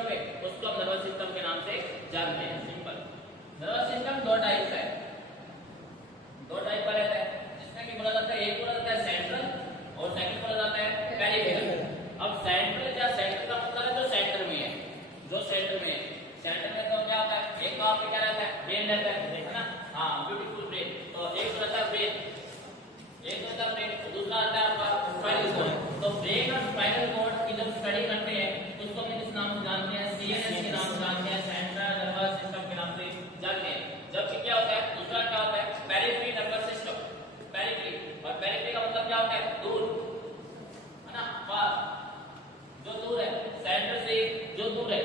System पे, उसको हम नर्वस सिस्टम के नाम से जानते हैं। सिंपल। नर्वस सिस्टम दो टाइप का है, दो टाइप का रहता है, जिसमें कि बोला जाता है, एक बोला जाता है सेंट्रल और सेकंड बोला जाता है पेरिफेरल। अब सेंट्रल या सेंटर का मतलब है जो सेंटर में है, जो सेंटर में है। सेंटर में तो क्या होता है, एक तो आपके क्या रहता है, ब्रेन रहता है ना। हाँ, ब्यूटीफुल ब्रेन। तो एक रहता है ब्रेन, एक होता है ब्रेन, दूसरा आता है आपका स्पाइनल कॉर्ड। तो ब्रेन और स्पाइनल कॉर्ड की जब स्टडी करते हैं उसको हम किस नाम से जानते हैं, सीएनएस के नाम से जानते हैं, सेंट्रल नर्वस सिस्टम के नाम से जानते हैं। जबकि क्या होता है, दूसरा क्या होता है, पेरिफेरल नर्वस सिस्टम। पेरिफेरल, और पेरिफेरल का मतलब क्या होता है, दूर, है ना, पास, जो दूर है, सेंटर से जो दूर है,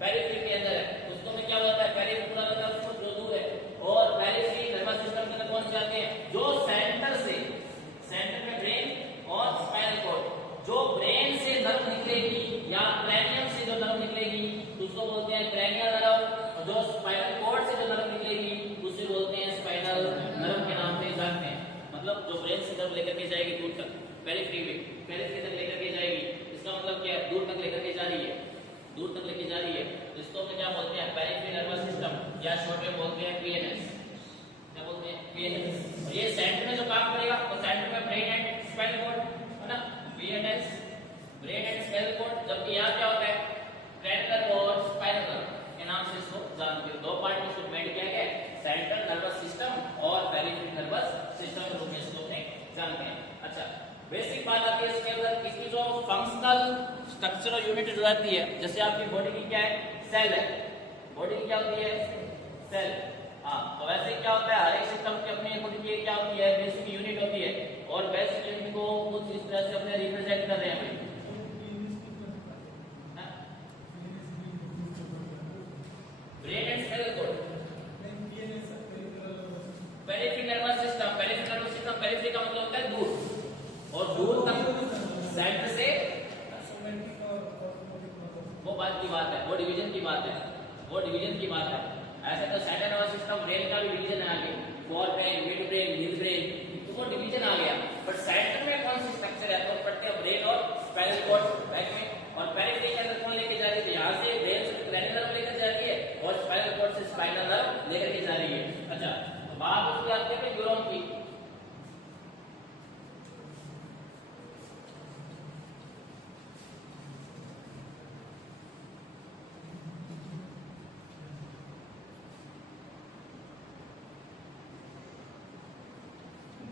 पेरिफेरल के अंदर है, उसको में क्या होता है, पेरिफेरल पूरा होता है उसको जो दूर है। और पेरिफेरल नर्वस सिस्टम के अंदर कौन से आते हैं, जो सेंटर से, सेंटर में ब्रेन और स्पाइनल कॉर्ड, जो ब्रेन से नर्व निकलेगी या क्रैनियम से जो नर्व निकलेगी उसको बोलते हैं क्रैनियल नर्व, और जो स्पाइनल कॉर्ड से जो नर्व निकलेगी उसे बोलते हैं स्पाइनल नर्व के नाम से जानते हैं। मतलब जो ब्रेन से नर्व लेकर के जाएगी दूर तक, पेरिफेरल में, पेरिफेरल तक लेकर के जाएगी, इसका मतलब क्या है, दूर तक लेकर के जा रही है, दूर तक लेके जा रही है, इसको हम क्या बोलते हैं, पेरिफेरल नर्वस सिस्टम, या शॉर्ट में बोलते हैं पीएनएस। क्या बोलते हैं, पीएनएस। और ये सेंटर में जो काम करेगा तो सेंटर में ब्रेन एंड स्पाइनल कॉर्ड, है ना, PNS, brain and spinal cord. जबकि यहाँ क्या होता है, क्रैनियल और स्पाइनल के नाम से इसको जानते हैं। दो पार्ट में डिवाइड किया गया है, सेंट्रल नर्वस सिस्टम और पेरिफेरल नर्वस सिस्टम के रूप में इसको जानते हैं। अच्छा, बेसिक बात आती है इसके अंदर, इसकी जो फंक्शनल स्ट्रक्चरल यूनिट जो रहती है, जैसे आपकी बॉडी की क्या है, सेल है, बॉडी की क्या होती है, सेल। हाँ, तो वैसे क्या होता है, हर एक सिस्टम की अपनी खुद की क्या होती है, बेसिक यूनिट होती है, और बेसिक यूनिट को कुछ इस तरह से अपने रिप्रेजेंट कर रहे हैं भाई। Brain and spinal cord, peripheral nervous system, peripheral nervous system, peripheral का मतलब होता है दूर, और दूर तक सेंटर से, वो बात की बात है, वो डिवीजन की बात है, वो डिवीजन की बात है। ऐसे तो सेंट्रल नर्वस सिस्टम, ब्रेन का भी डिवीजन आ गया, fore brain, mid brain, mid brain, तो वो डिवीजन आ गया। बट सेंटर में कौन सी स्ट्रक्चर है, तो पढ़ते हैं ब्रेन और स्पाइनल कॉर्ड बैक में। और पेरिफेरल के अंदर कौन लेके जा रही है, यहाँ से ब्रेन से क्रैनियल नर्व लेकर जा रही है, और स्पाइनल कॉर्ड से स्पाइनल नर्व लेकर के जा रही है। अच्छा, तो बात उसकी आती है न्यूरॉन की।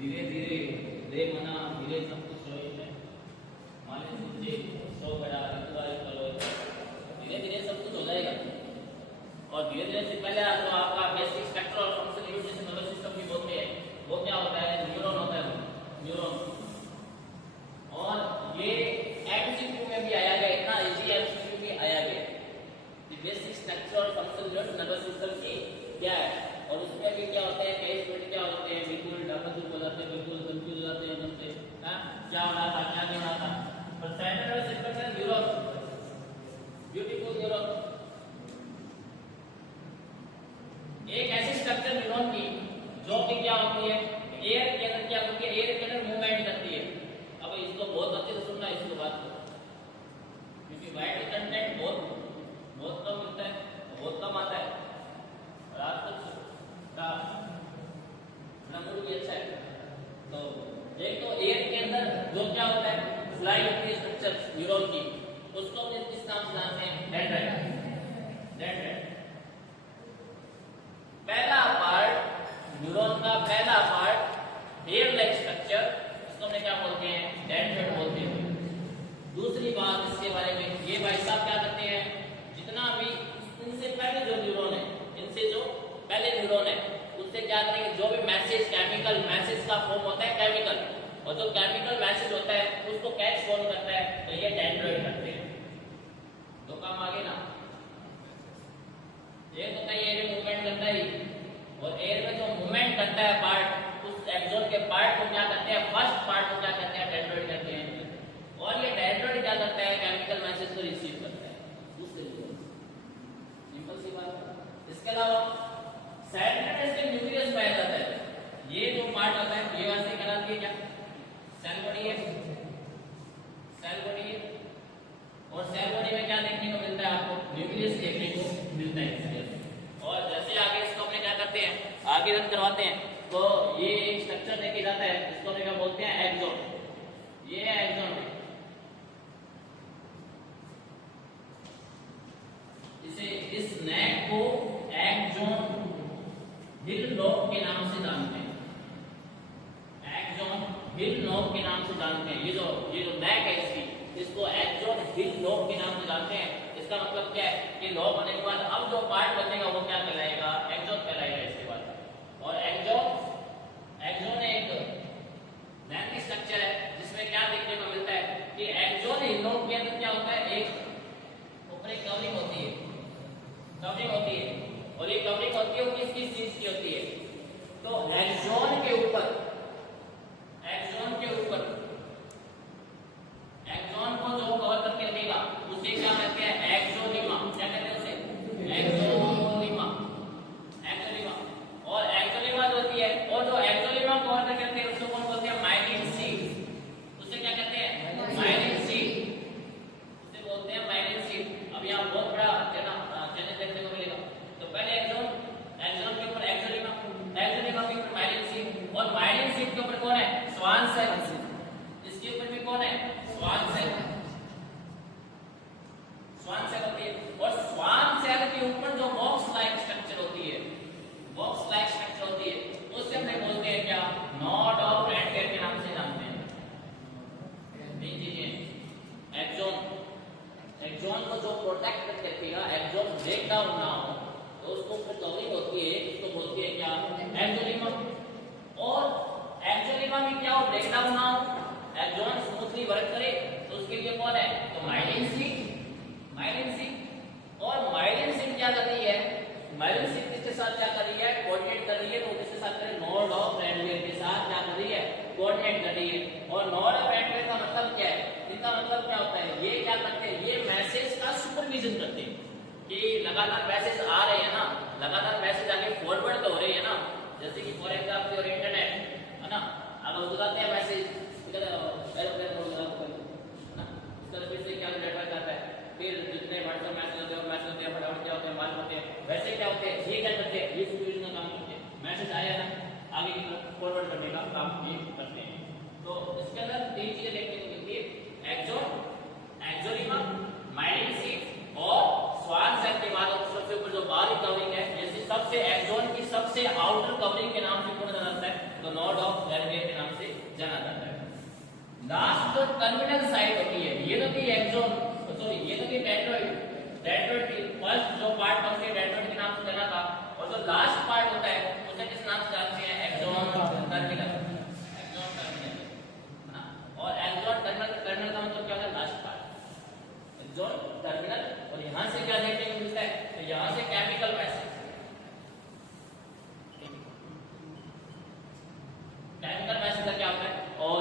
धीरे धीरे देख मना धीरे सब कुछ होई है, माने मुझे सो बड़ा रितुवाई करो, धीरे धीरे सब कुछ हो जाएगा। और धीरे धीरे से पहले जो आपका बेसिक स्ट्रक्चर और फंक्शन यूनिट जैसे नर्वस सिस्टम भी बोलते हैं, वो क्या होता है, न्यूरॉन होता है, न्यूरॉन। और ये एमसीक्यू में भी आया गया, इतना इजी एमसीक्यू में आया गया, बेसिक स्ट्रक्चर और फंक्शन यूनिट नर्वस सिस्टम की क्या है। और उसमें भी क्या होते हैं, कई स्टूडेंट क्या होते हैं, बिल्कुल डाकचूक हो जाते हैं, बिल्कुल कंफ्यूज हो जाते हैं एकदम से, क्या हो रहा था, क्या नहीं हो रहा था। पर सेंट्रल नर्वस सिस्टम में न्यूरॉन, ब्यूटीफुल न्यूरॉन, एक ऐसी स्ट्रक्चर न्यूरॉन की जो कि क्या होती है, एयर के अंदर क्या होती है, एयर के अंदर मूवमेंट करती है। अब इसको बहुत अच्छे से सुनना, इसको बात को, क्योंकि वाइट कंटेंट बहुत कम मिलता है, बहुत कम आता है, और आज तक का नंबर भी अच्छा है। तो एक तो एयर के अंदर जो क्या होता है, फ्लाई होती है स्ट्रक्चर न्यूरॉन की, उसको हम किस नाम से जानते हैं, डेंड्राइट। डेंड्राइट पहला पार्ट, न्यूरॉन का पहला पार्ट हेयर लाइक स्ट्रक्चर, इसको हमने क्या बोलते हैं, डेंड्राइट बोलते हैं। दूसरी बात इसके बारे में, ये भाई साहब क्या करते हैं, जितना भी इनसे पहले जो न्यूरॉन है, इनसे जो पहले न्यूरॉन है, उससे क्या करेंगे, जो भी मैसेज, केमिकल मैसेज का फॉर्म होता है केमिकल, और जो केमिकल मैसेज होता है उसको कैच कौन करता है, तो ये डेंड्राइट करते हैं। दो काम आगे ना, एक होता है एयर मूवमेंट करता है, और एयर में जो मूवमेंट करता है पार्ट, उस एक्सोन के पार्ट को क्या करते हैं, फर्स्ट पार्ट को क्या करते हैं, डेंड्राइट करते हैं। और ये डेंड्राइट क्या करता है, केमिकल मैसेज को रिसीव करता है दूसरे न्यूरॉन। सिंपल सी बात। इसके अलावा सेंट्रल से न्यूक्लियस पाया जाता है, ये जो पार्ट होता है, ये वैसे कहलाती है क्या, सेल बॉडी है, सेल बॉडी है। और सेल बॉडी में क्या देखने को मिलता है आपको, न्यूक्लियस देखने को मिलता है इसके अंदर। और जैसे आगे इसको अपने क्या करते हैं, आगे रन करवाते हैं, तो ये एक स्ट्रक्चर देखे जाता है, इसको अपने क्या बोलते हैं, एक्सॉन। ये है एक्सॉन। इसे इस नेक को एक्सॉन हिल नोक के नाम से जानते हैं, एक्सॉन हिल नोक के नाम से जानते हैं। ये जो नेक है इसको एक्सॉन हिल नोक के नाम से जानते हैं। इसका मतलब क्या है कि नोक होने के बाद अब जो पार्ट बचेगा वो क्या कहलाएगा, एक्सॉन कहलाएगा इसके बाद। और एक्सॉन एक लेंथी स्ट्रक्चर है जिसमें क्या देखने को मिलता है कि एक्सॉन हिल नोक के अंदर क्या होता है, एक ऊपर एक कवरिंग होती है, और ये कवरिंग होती है वो किस चीज की होती है, तो एक्सॉन के ऊपर एक्सॉन को जो कवर करके रखेगा उसे क्या कहते हैं, एक्सोनिमा। क्या कहते हैं उसे, एक्सोनिमा। और एक्सोनिमा जो होती है, और जो एक्सोनिमा कवर करके रखते हैं उसको कौन बोलते हैं, माइलिन शीट। उसे क्या कहते हैं, माइलिन शीट, उसे बोलते हैं माइलिन शीट। अब यहाँ बहुत बड़ा चैनल देखने को मिलेगा। तो पहले एक्सॉन के ऊपर एक्सोनिमा के ऊपर माइलिन शीट, और माइलिन शीट के ऊपर कौन है, स्वान सेल। इसके ऊपर भी कौन है, स्वान सेल होती है। और स्वान सेल के ऊपर जो बॉक्स लाइक स्ट्रक्चर होती है, उससे हमने बोलते हैं क्या, नोड ऑफ रैंडगेर के नाम से जानते हैं। एक्सॉन को जो प्रोटेक्ट करके रखेगा, एक्सॉन ब्रेक डाउन ना हो, तो उसको ऊपर कवरिंग होती है, उसको बोलते हैं क्या, एक्सोनिमा। और एक्सोनिमा में क्या हो, ब्रेक डाउन ना हो, एक्सॉन स्मूथली वर्क करे, तो उसके लिए कौन है, तो माइलिन शीट। और माइलिन शीट क्या कर रही है, माइलिन शीट किसके साथ क्या कर रही है, कोऑर्डिनेट कर रही है। तो किसके साथ कर रही है, नोड ऑफ रैंडगेर के साथ क्या कर रही है, कोऑर्डिनेट कर रही है। और नोड ऑफ रैंडगेर का मतलब क्या है, इनका मतलब क्या होता है, ये क्या करते हैं, ये मैसेज का सुपरविजन करते हैं कि लगातार मैसेज आ रहे हैं ना, लगातार मैसेज आगे फॉरवर्ड तो हो रहे हैं ना। जैसे कि फॉर एग्जांपल योर इंटरनेट है ना, अगर उठाते हैं मैसेज, फिर से क्या नेटवर्क आता है, फिर जितने व्हाट्सएप मैसेज होते हैं फटाफट क्या होते हैं, बात होते हैं। वैसे क्या होते हैं, ये क्या करते हैं, ये सुपरविजन का काम करते हैं। मैसेज आया ना, आगे की तरफ फॉरवर्ड करने का काम ये करते हैं। तो इसके अंदर तीन चीजें देखने को मिलती है, एक्सोनिमा, माइलिन शीट और स्वान सेल के बाद सबसे ऊपर जो बाहरी कवरिंग है, जैसे सबसे एक्सॉन की सबसे आउटर कवरिंग के नाम से कौन जाना जाता है, तो नोड ऑफ रैंडगेर के नाम से जाना जाता है। लास्ट जो टर्मिनल साइड होती है, ये तो थी एक्सॉन, सॉरी ये तो थी डेंड्राइट की फर्स्ट जो पार्ट था उसे डेंड्राइट के नाम से जाना था। और जो लास्ट पार्ट होता है उसे किस नाम से जानते हैं, एक्सॉन टर्मिनल। और एक्सॉन टर्मिनल का मतलब क्या होता है, लास्ट पार्ट एक्सॉन टर्मिनल। और यहां से क्या देखने को मिलता है, तो यहां से केमिकल मैसेज, का क्या होता है। और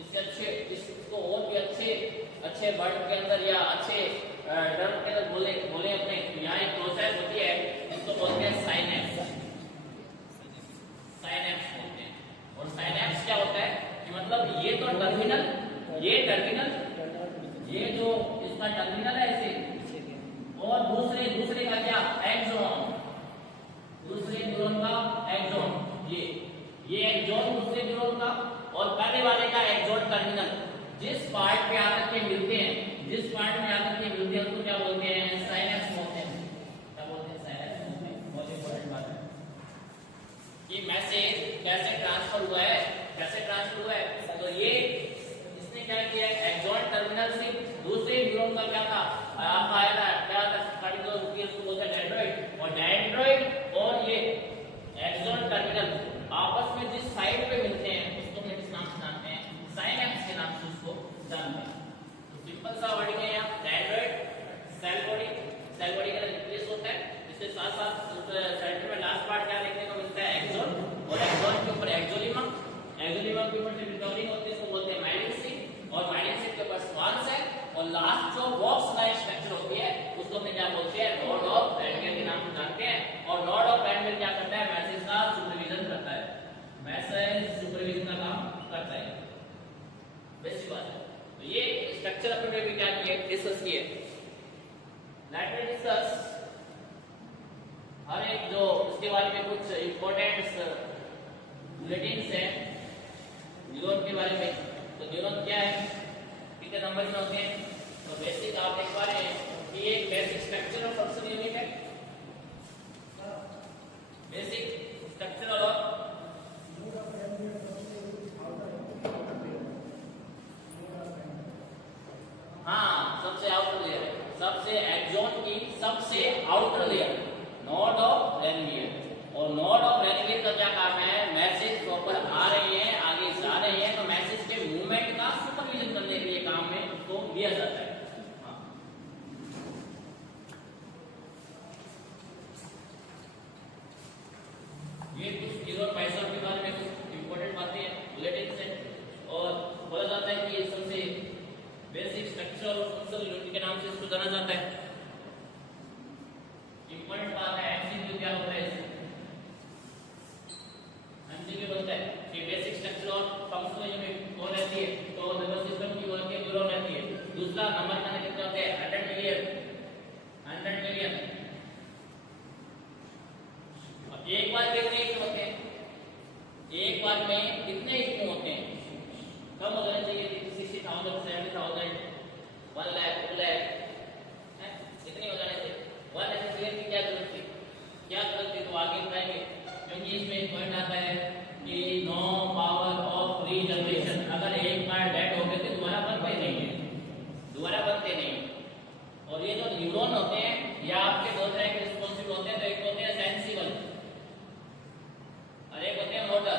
इससे इसको और भी अच्छे वर्ड के अंदर या अच्छे टर्म के अंदर बोले अपने, यहाँ एक प्रोसेस होती है जिसको बोलते हैं साइनेप्स बोलते हैं। और साइनेप्स क्या होता है कि मतलब ये तो टर्मिनल, ये जो इसका टर्मिनल है इसे, और दूसरे का क्या, एक्सॉन, दूसरे न्यूरॉन का एक्सॉन, ये एक्सॉन दूसरे न्यूरॉन का, और पहले वाले का एक्सॉन टर्मिनल। जिस पार्ट पे आकर के मिलते हैं, उसको क्या बोलते हैं, साइनेप्स बोलते हैं। क्या बोलते हैं, साइनेप्स बोलते हैं। बहुत इंपॉर्टेंट बात है कि मैसेज कैसे ट्रांसफर हुआ है, तो ये इसने क्या किया, एक्सॉन टर्मिनल से दूसरे न्यूरॉन का क्या था, आपका आया था क्या था, पर्टिकुलर उसको बोलते हैं डेंड्राइट। और डेंड्राइट और ये एक्सॉन टर्मिनल आपस में जिस साइड पे मिलते हैं उसको हम किस नाम से जानते हैं, साइनेप्स के नाम से उसको जानते हैं। तो सिंपल सा वर्डिंग है यहाँ, डेंड्राइट सेल बॉडी का न्यूक्लियस होता है, इसके साथ साथ सेंटर में लास्ट पार्ट क्या देखने को मिलता है, एक्सॉन। और एक्सॉन के ऊपर एक्सोनिमा के ऊपर से रिकवरिंग होती है, इसको बोलते हैं माइलिन शीट। और माइलिन शीट के ऊपर स्वान सेल, और लास्ट जो बॉक्स लाइक स्ट्रक्चर होती है उसको हम क्या बोलते हैं, नोड ऑफ रैंडगेर के नाम से जानते हैं। और नोड ऑफ रैंडगेर क्या करता है, मैसेज का सुपरविजन करता है, मैसेज सुपरविजन का काम करता है। बेसिक बात है। तो ये स्ट्रक्चर अपने भी क्या किए, डिस्कस किए। लेट मी डिस्कस हर एक जो इसके बारे में कुछ इंपॉर्टेंट बुलेटिन्स है न्यूरॉन के बारे में। तो न्यूरॉन क्या है, कितने नंबर में होते हैं? तो बेसिक आप देख पा रहे हैं कि एक बेसिक स्ट्रक्चर और फंक्शन यूनिट है। बेसिक स्ट्रक्चर और हाँ सबसे आउटर लेयर, सबसे एक्सॉन की सबसे outer layer node of Rainier. और नोड ऑफ रेनियर का क्या काम है? मैसेज प्रॉपर आ रही है, आगे जा रही है, तो मैसेज के मूवमेंट का सुपरविजन करने के लिए काम में उसको दिया जाता है। ये कुछ न्यूरॉन माइक्रोस्कोप के बारे में कुछ इंपॉर्टेंट बातें हैं, बुलेटिन्स हैं। और बोला जाता है कि ये सबसे बेसिक स्ट्रक्चर और फंक्शनल यूनिट के नाम से इसको जाना जाता है। इंपॉर्टेंट बात है एमसीक्यू क्या होता है इससे? एमसीक्यू बोलता है कि बेसिक स्ट्रक्चर और फंक्शनल यूनिट कौन रहती है? तो नर्वस सिस्टम की होती है, न्यूरॉन रहती है। दूसरा नंबर का कितने होते हैं? 100 मिलियन। एक बार में कितने होते हैं? एक बार में कितने इक्यू होते हैं? कम हो जाने चाहिए 60,000, 70,000, 1 लाख, 2 लाख, इतने हो जाने चाहिए। 1 लाख की क्या जरूरत थी? क्या जरूरत थी? तो आगे बताएंगे, क्योंकि इसमें एक पॉइंट आता है कि नो पावर ऑफ रीजनरेशन। अगर एक बार डेड हो गए तो दोबारा बनते नहीं है, दोबारा बनते नहीं। और ये जो न्यूरॉन होते हैं ये आपके दो तरह के रिस्पॉन्सिबल होते हैं। तो एक होते हैं सेंसिबल और एक होते हैं मोटर।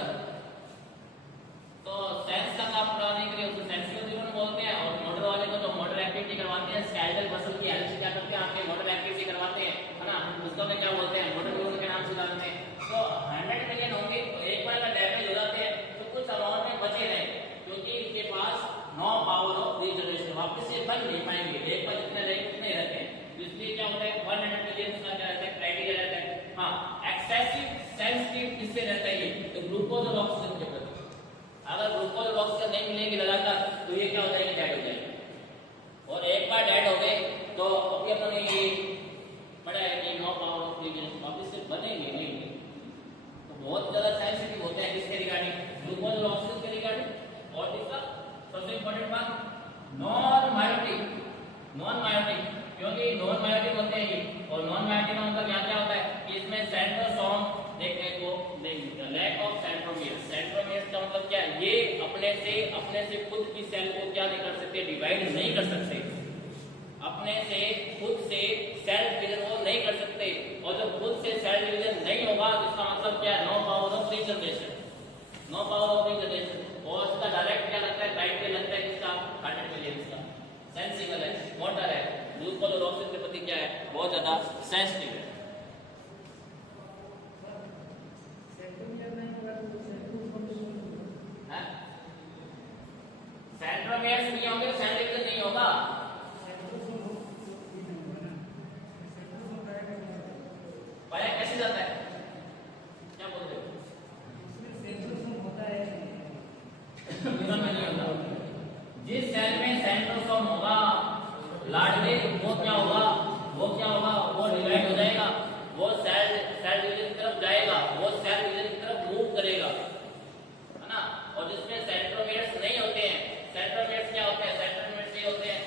तो सेंस का काम कराने के लिए उसको सेंसिबल न्यूरॉन बोलते हैं, और मोटर वाले को तो मोटर एक्टिविटी करवाते हैं, स्केलेटल मसल की हेल्प से क्या करते हैं? आपके मोटर एक्टिविटी करवाते हैं, है ना? उसको में क्या बोलते हैं? मोटर न्यूरॉन के नाम से जानते हैं। तो 100 मिलियन होंगे, तो एक बार में डैमेज हो जाते हैं तो कुछ अमाउंट में बचे रहे, क्योंकि इनके पास नो पावर ऑफ रीजनरेशन, वापस से बन नहीं पाएंगे। एक बार जितने रहे उतने रहते हैं। तो इसलिए क्या होता है? 100 मिलियन का क्या रहता है? क्राइटेरिया रहता है। हाँ, एक्सेसिव सेंसिटिव किससे रहता है? ये तो ग्लूकोज और ऑक्सीजन के प्रति। अगर ग्लूकोज और ऑक्सीजन नहीं मिलेंगे लगातार तो ये क्या हो जाएंगे? डेड हो जाएंगे। और एक बार डेड हो गए तो अभी अपने ये पढ़ा है कि नो पावर ऑफ रीजनरेशन, वापस से बनेंगे नहीं। तो बहुत ज्यादा सेंसिटिव होते हैं किसके रिगार्डिंग? ग्लूकोज और ऑक्सीजन के रिगार्डिंग। और तीसरा सबसे इंपॉर्टेंट बात, नॉन मायोटिक, क्योंकि नॉन मायोटिक होते हैं ये। और नॉन मायोटिक का मतलब क्या होता है कि इसमें सेंट्रोसोम देखने को नहीं मिलता, लैक ऑफ सेंट्रोमियर्स। सेंट्रोमियर्स का मतलब क्या है? ये अपने से खुद की सेल को क्या नहीं कर सकते? डिवाइड नहीं कर सकते, अपने से खुद से सेल डिवीजन वो नहीं कर सकते। और जब खुद से सेल डिवीजन नहीं होगा तो इसका मतलब क्या है? No power of regeneration, no power of regeneration. और इसका डायरेक्ट क्या लगता है? राइट पे लगता है किसका? 100 मिलियन का। सेंसिबल है, मोटर है, ग्लूकोज और ऑक्सीजन के प्रति क्या है? बहुत ज्यादा सेंसिटिव है। सेंट्रोमियर्स नहीं होंगे, सेल डिवीजन नहीं होगा। पहले कैसे जाता है? क्या बोलते हो? न्यूरॉन में नहीं होता। जिस सेल में सेंट्रोसोम होगा लाडले, वो क्या होगा? वो डिवाइड हो जाएगा, वो सेल डिवीजन की तरफ जाएगा, वो सेल डिवीजन की तरफ मूव करेगा, है ना? और जिसमें सेंट्रोमियर्स नहीं होते हैं, सेंट्रोमियर्स क्या होते हैं? सेंट्रोमियर्स ये होते हैं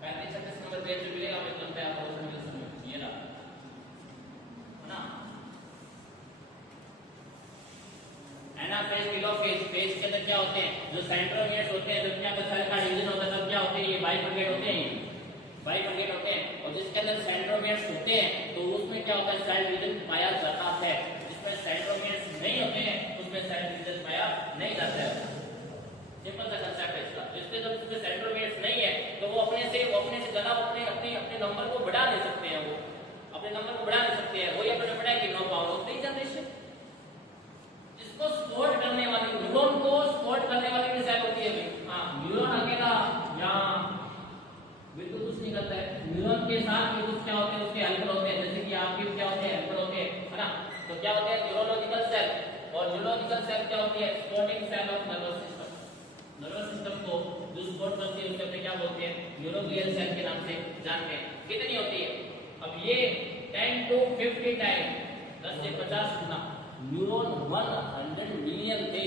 35-36 नंबर पेज पे मिलेगा, मैं चलते हैं आपको उसमें समझ ये ना, है ना? Anaphase, telophase. फेज के अंदर क्या होते हैं? जो सेंट्रोमियर्स होते हैं, जब क्या सेल का डिवीजन होता है तब क्या होते हैं? ये बाइफरकेट होते हैं, और जिसके अंदर सेंट्रोमियर्स होते हैं तो उसमें क्या होता है? सेल डिवीजन पाया जाता है। जिसमें सेंट्रोमियर्स नहीं होते हैं उसमें सेल डिवीजन पाया नहीं जाता है। सिंपल सा कंसेप्ट है इसका। इसमें जब उसमें सेंट्रोमियर्स नहीं है तो वो अपने से ज्यादा अपने नंबर को बढ़ा नहीं सकते हैं, वो अपने नंबर को बढ़ा नहीं सकते हैं। वही अपने बढ़ाए कि नो पावर ऑफ रीजनरेशन। इसको सपोर्ट करने वाली, न्यूरॉन को सपोर्ट करने वाली भी सेल होती है। हाँ, न्यूरॉन अकेला यहाँ बिल्कुल कुछ नहीं करता है। न्यूरॉन के साथ भी कुछ क्या होते हैं? उसके हेल्पर होते हैं, जैसे कि आपके क्या होते हैं? हेल्पर होते हैं, है ना? तो क्या होते हैं? Neurological cell. और न्यूरोलॉजिकल सेल क्या होती है? Supporting cell of nervous system. Nervous system को न्यूरोग्लियल सेल के नाम से जानते हैं। कितनी होती है? अब ये 10 to 50 टाइम 10 से 50 गुना न्यूरॉन 100 मिलियन थे,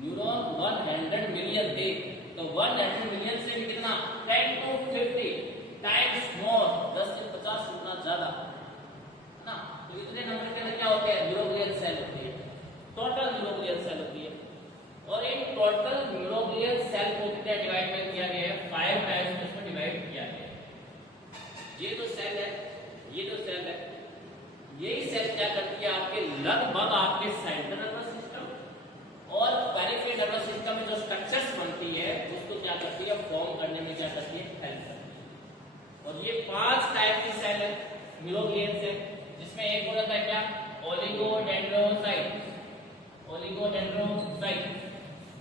न्यूरॉन 100 मिलियन थे, तो 100 मिलियन से भी कितना 10 to 50 टाइम्स मोर, 10 से 50 गुना ज्यादा ना। तो इतने नंबर के क्या होते हैं? न्यूरोग्लियल सेल होती है, टोटल न्यूरोग्लियल सेल होती है। और इन टोटल न्यूरोग्लियल सेल को कितने डिवाइड में किया गया है? 5 टाइम्स में डिवाइड किया गया है। ये जो सेल है, ये जो सेल है, यही सेल क्या करती है? आपके लगभग आपके सेंट्रल नर्वस सिस्टम और पेरिफेरल नर्वस सिस्टम में जो स्ट्रक्चर्स बनती है उसको क्या करती है? फॉर्म करने में क्या करती है? हेल्प करती है। और ये 5 टाइप की सेल है न्यूरोग्लियल सेल, जिसमें एक हो जाता है क्या? Oligodendrocyte, oligodendrocyte.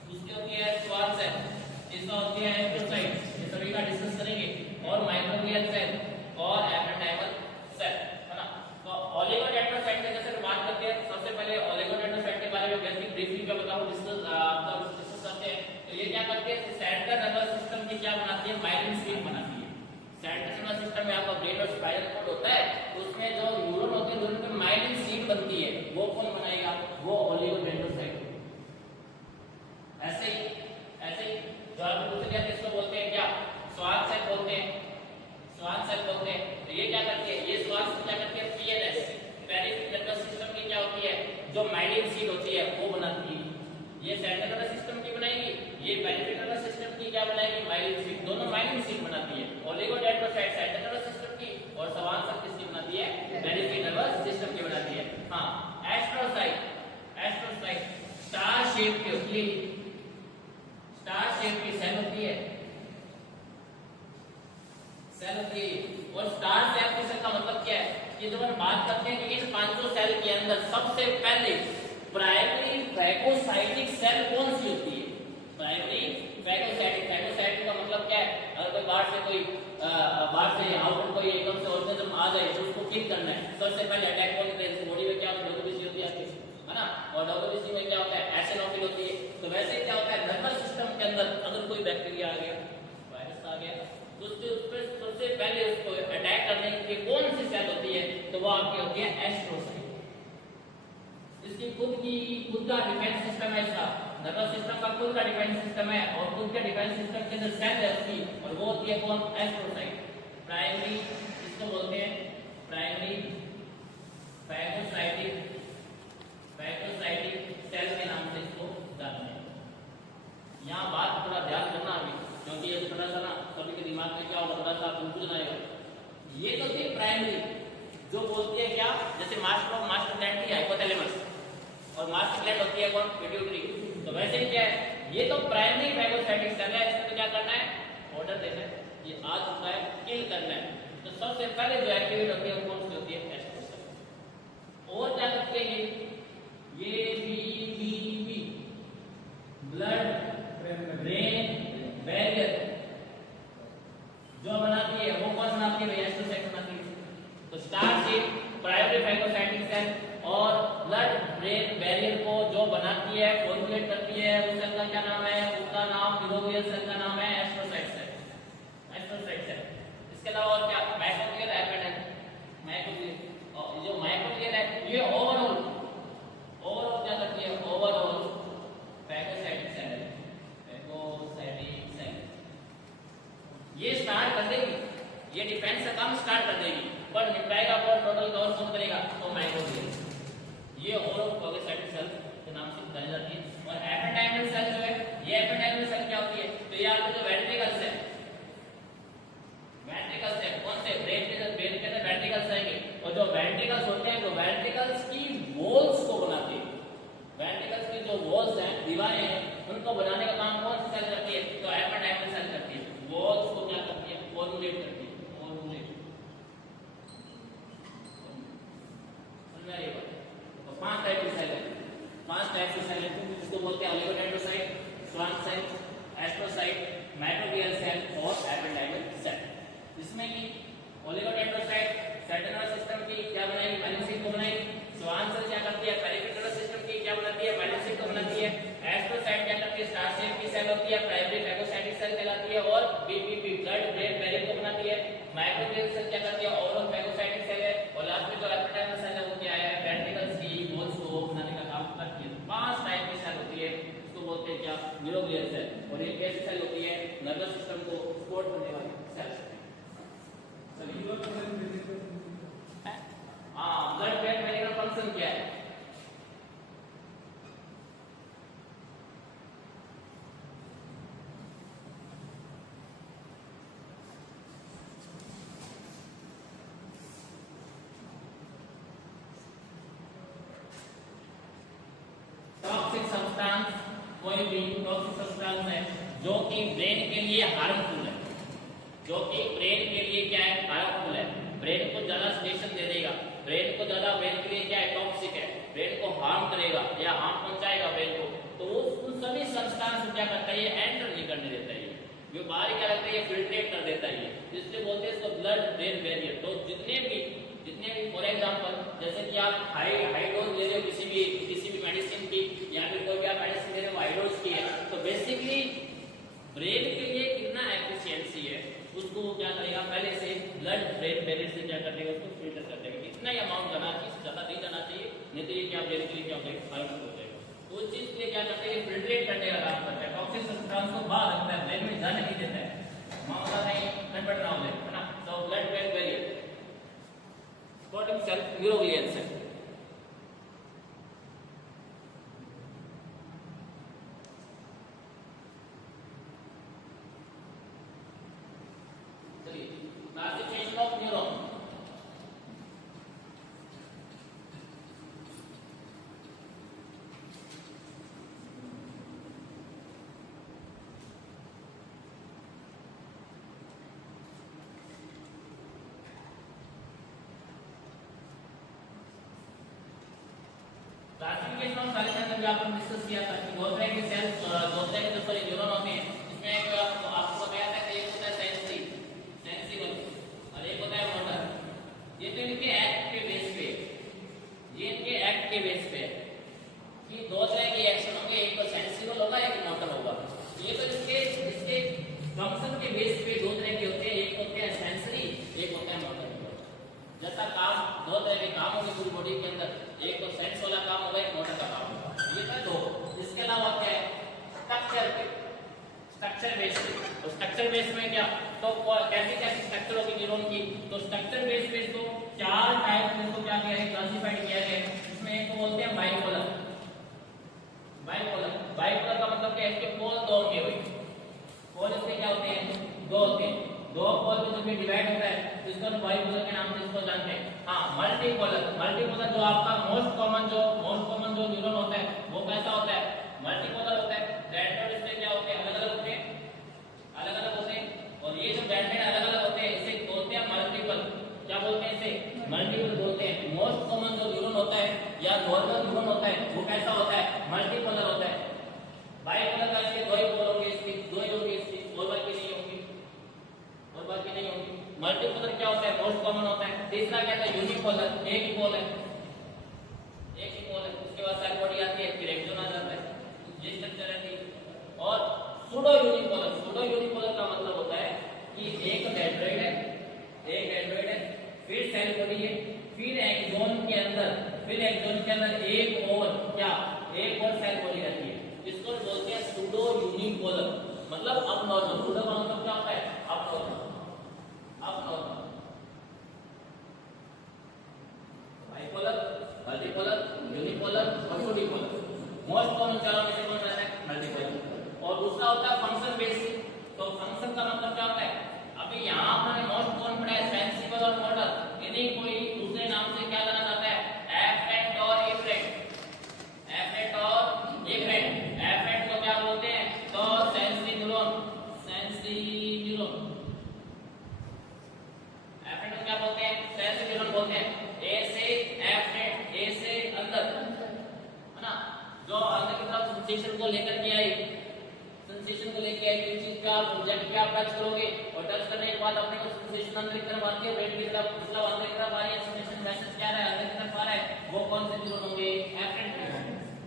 उसकी होती है स्वान सेल, इसका होती है एस्ट्रोसाइट, ये सभी का डिस्कस करेंगे। और माइक्रोग्लियल सेल और एपेंडाइमल सेल, है ना। तो ओलिगोडेंड्रोसाइट के जैसे बात करते हैं, सबसे पहले ओलिगोडेंड्रोसाइट के बारे में बेसिक ब्रीफली क्या बताऊं, डिस्कस करते हैं। तो ये क्या करते हैं? सेंट्रल नर्वस सिस्टम की क्या बनाती है? माइलिन शीट बनाती है। सेंट्रल नर्वस सिस्टम में आपका ब्रेन और स्पाइनल कॉर्ड होता है, तो उसमें जो न्यूरॉन होते हैं न्यूरॉन में माइलिन शीट बनती है, वो कौन बनाएगा? वो ओलिगोडेंड्रोसाइट। ऐसे ही जो आप पूछ लिया किसको बोलते हैं? क्या स्वान सेल बोलते हैं, स्वान सेल बोलते हैं। तो ये क्या करती है? ये स्वान सेल क्या करती है? पीएनएस, पेरिफेरल नर्वस सिस्टम की क्या होती है? जो माइलिन शीट होती है वो बनाती है। ये सेंट्रल नर्वस सिस्टम की बनाएगी, ये पेरिफेरल नर्वस सिस्टम की क्या बनाएगी? Myelin sheath. दोनों माइलिन शीट बनाती है। ओलिगोडेंड्रोसाइट सेंट्रल नर्वस सिस्टम की और स्वान सेल किसकी बनाती है? पेरिफेरल नर्वस सिस्टम की बनाती है। हां, एस्ट्रोसाइट, एस्ट्रोसाइट स्टार शेप की होती है, स्टार शेप की सेल होती है, सेल होती है। और स्टार शेप की सेल का मतलब क्या है? ये जब हम बात करते हैं कि इन 500 सेल के अंदर सबसे पहले प्राइमरी फैगोसाइटिक सेल कौन सी होती है? प्राइमरी फैगोसाइटिक, फैगोसाइटिक का मतलब क्या है? अगर कोई बाहर से आउटर कोई एकदम से ऑर्गेनिज्म आ जाए तो उसको किल करना है, सबसे पहले अटैक कौन करेगा? जैसे बॉडी में क्या होता है? डब्ल्यूबीसी होती है, है ना। और डब्ल्यूबीसी में क्या होता है? एसिनोफिल होती है। तो वैसे क्या होता है? नर्वस सिस्टम के अंदर अगर कोई बैक्टीरिया आ गया, वायरस आ गया, तो उसके उस पर सबसे पहले उसको अटैक करने के लिए कौन सी सेल होती है? तो वो आपकी होती है एस्ट्रोसाइट। इसकी खुद का डिफेंस सिस्टम है, इसका नर्वस सिस्टम का खुद का डिफेंस सिस्टम है, और खुद के डिफेंस सिस्टम के अंदर सेल है उसकी, और वो होती है कौन? एस्ट्रोसाइट। प्राइमरी इसको बोलते हैं प्राइमरी फैगोसाइटिक, फैगोसाइटिक सेल के नाम से इसको जानते हैं। यहाँ बात थोड़ा ध्यान करना अभी, क्योंकि ये थोड़ा सा ना सभी के दिमाग में क्या होगा, थोड़ा सा कंफ्यूजन आएगा। ये तो थी प्राइमरी, जो बोलती है क्या? जैसे मास्टर ग्लैंड की हाइपोथैलेमस, और मास्टर ग्लैंड होती है कौन? पिट्यूटरी। तो वैसे ही क्या है? ये तो प्राइमरी फैगोसाइटिक सेल है, इसको क्या करना है? ऑर्डर देना है, ये आ चुका है, किल करना है। तो सबसे पहले जो एक्टिवेट होती है वो कौन सी होती है? एस्ट्रोसाइट। और क्या करते हैं? ये बीबीबी, ब्लड ब्रेन बैरियर जो बनाती है वो कौन बनाती है? एस्ट्रोसाइट बनाती है। तो star shape primary phagocytic cell और ब्लड ब्रेन बैरियर को जो बनाती है, फॉर्मुलेट करती है, उस सेल का क्या नाम है? उसका नाम न्यूरोग्लियल सेल का नाम है एस्ट्रोसाइट सेल, एस्ट्रोसाइट सेल। इसके अलावा और क्या? Microglial, ependymal, microglial. और जो माइक्रोग्लियल है ये ओवरऑल क्या करती है? ओवरऑल फैगोसाइटिक सेल है, फैगोसाइटिक सेल। ये स्टार्ट कर देगी, ये डिफेंस का काम स्टार्ट कर देगी, पर निपटाएगा कौन? टोटल कवर कौन करेगा? तो माइक्रोग्लियल। ये ओवरऑल फैगोसाइटिक सेल के नाम से जानी जाती है। और एपेंडाइमल सेल जो है, ये एपेंडाइमल सेल क्या होती है? तो ये आपके जो वेंट्रिकल्स है, वेंट्रिकल्स है, कौन से? ब्रेन के अंदर वेंट्रिकल्स आएंगे, और जो वेंट्रिकल्स होते हैं, तो वेंट्रिकल्स की वॉल्स को बनाते हैं। वेंट्रिकल्स की जो वॉल्स हैं, दीवारें हैं, उनको बनाने का काम कौन सी सेल करती है? तो एपेंडाइमल सेल करती है। वॉल्स को क्या करती है? फॉर्मुलेट करती है, फॉर्मुलेट। समझ रहे हो? तो 5 टाइप की सेल है, 5 टाइप की सेल है, इसको बोलते हैं oligodendrocyte, Schwann cell, astrocyte, microglial cell और एपेंडाइमल सेल। इसमें कि ओलिगोडेंड्रोसाइट सेंट्रल नर्वस सिस्टम की क्या बनाएगी? माइलिन शीट को बनाएगी। स्वान सेल क्या करती है? पेरिफेरल नर्वस सिस्टम की क्या बनाती है? माइलिन शीट को बनाती है। एस्ट्रोसाइट क्या करती है? स्टार शेप की सेल होती है प्राइमरी फैगोसाइटिक सेल कहलाती है, और बीपीपी ब्लड ब्रेन बैरियर को बनाती है। माइक्रोग्लियल सेल क्या करती है, ओरल फैगोसाइटिक सेल है, और लास्ट में जो एपिथेलियल सेल है वो क्या है, वेंट्रिकल्स की वॉल्स को बनाने का काम करती है। 5 टाइप की सेल होती है, इसको बोलते हैं क्या, न्यूरोग्लियल सेल, और ये कैसी सेल होती है, नर्वस सिस्टम को सपोर्ट करने वाली सेल। हां, ब्लड ब्रेन बैरियर का फंक्शन क्या है, टॉक्सिक सब्सटेंस, कोई भी टॉक्सिक सब्सटेंस है जो कि ब्रेन के लिए हार्मफुल है, जो कि ब्रेन के लिए क्या है, हार्मफुल है, ब्रेन को ज्यादा स्टेशन दे देगा, ब्रेन को ज्यादा, ब्रेन के लिए क्या है, टॉक्सिक है, ब्रेन को हार्म करेगा या हार्म पहुंचाएगा ब्रेन को, तो उन सभी सब्सटेंस को क्या करता है, ये एंटर नहीं करने देता है, ये बाहर क्या करता है, ये फिल्ट्रेट कर देता है, इसलिए बोलते हैं इसको ब्लड ब्रेन बैरियर। तो जितने भी फॉर एग्जांपल जैसे कि आप हाई डोज ले रहे हो किसी भी मेडिसिन की, या फिर कोई भी आप मेडिसिन ले रहे हो हाई डोज की है, तो बेसिकली ब्रेन के लिए कितना एफिशिएंसी है उसको वो क्या करेगा, पहले से ब्लड ब्रेन बैरियर से क्या कर देगा, उसको फिल्टर कर देगा, इतना ही अमाउंट जाना चाहिए, ज्यादा नहीं जाना चाहिए, नहीं तो ये क्या ब्रेन के लिए क्या होगा, हार्मफुल हो जाएगा। तो उस चीज के लिए क्या करते हैं, फिल्ट्रेट करने का काम करता है, टॉक्सिक सब्सटेंस को बाहर रखता है, ब्रेन में जाने नहीं देता है, मामला नहीं कन्वर्ट ना हो जाए, है ना। तो blood brain barrier supporting cell, neuroglial cell। Classification of neuron, classification of cell के अंदर भी आपने डिस्कस किया था कि दो तरह के सेल, दो तरह के जो सॉरी न्यूरॉन होते हैं, इसमें एक आपको बताया था कि एक होता है सेंसिबल और एक होता है मोटर। ये तो इनके एक्ट के बेस पे, ये इनके एक्ट के बेस पे कि दो तरह के एक्शन होंगे, एक तो सेंसिबल होगा एक मोटर होगा। ये तो इसके फंक्शन के बेस पे दो तरह के होते हैं, एक होते हैं सेंसरी, एक होता है मोटर। जैसा काम दो तरह के काम होंगे पूरी बॉडी के अंदर, एक तो सेंस वाला काम होगा, एक मोटर का काम होगा, ये तो दो। इसके अलावा क्या है, स्ट्रक्चर बेस पे, तो स्ट्रक्चर बेस में क्या, तो कैसी कैसी स्ट्रक्चर होगी न्यूरॉन की, तो स्ट्रक्चर बेस पे तो 4 टाइप में इसको क्या किया है, क्लासिफाइड किया है। इसमें एक को बोलते हैं बाइपोलर का मतलब क्या है, इसके पोल दो होंगे भाई, पोल इसके क्या होते हैं, दो होते हैं, दो पोल में जब ये डिवाइड होता है तो इसको बाइपोलर के नाम से इसको जानते हैं। हाँ, मल्टीपोलर जो आपका मोस्ट कॉमन जो न्यूरॉन होता है वो कैसा होता है, मल्टीपोलर होता है। बैंडेड इसमें क्या होते हैं, अलग अलग होते हैं, और ये जो बैंडेड अलग अलग होते हैं इसे बोलते हैं मल्टीपल। क्या बोलते हैं इसे, मल्टीपल बोलते हैं। मोस्ट कॉमन जो न्यूरॉन होता है या नॉर्मल न्यूरॉन होता है वो कैसा होता है, मल्टीपोलर होता है। बाइपोलर का इसके दो ही पोल होंगे, इसकी दो ही होंगे, इसकी और बाकी नहीं होंगी। मल्टीपोलर क्या होता है, मोस्ट कॉमन होता है। तीसरा क्या है, यूनिपोलर, एक ही पोल है। उसके बाद सेल बॉडी आती है, फिर एक्सॉन आ जाता है, ये स्ट्रक्चर है। और सूडो यूनिपोलर का मतलब होता है कि एक डेंड्राइट है, फिर सेल बॉडी है, फिर एक्सॉन के अंदर एक और सेल बॉडी रहती है, जिसको बोलते हैं सूडो यूनिपोलर, मतलब अबनॉर्मल। सूडो का मतलब क्या होता है, अबनॉर्मल। बाइपोलर, मल्टीपोलर, यूनिपोलर और सूडोपोलर। मोस्ट कॉमन चारों में से कौन रहता है, मल्टीपोलर। और दूसरा होता है फंक्शन बेसिस। तो फंक्शन का मतलब क्या होता है, अभी यहाँ पर मोस्ट कॉमन पड़ा है सेंसिबल और मोटर, यदि कोई दूसरे नाम से क्या जाना जाता है, एफरेंट और इफरेंट। एफरेंट को क्या बोलते हैं, तो सेंसरी न्यूरॉन। एफरेंट को क्या बोलते हैं, सेंसरी न्यूरॉन बोलते हैं। ए से एफरेंट, ए से अंदर, है ना, जो अंदर की तरफ सेंसेशन को लेकर के आई, किस चीज का ऑब्जेक्ट पे आप टच करोगे, और टच करने के बाद अपने को सेंसेशन अंदर की तरफ आती है, ब्रेन की तरफ, मतलब अंदर की तरफ आ रही है, सेंसेशन मैसेज क्या रहा है, अंदर की तरफ आ रहा है, वो कौन से न्यूरॉन होंगे, एफरेंट,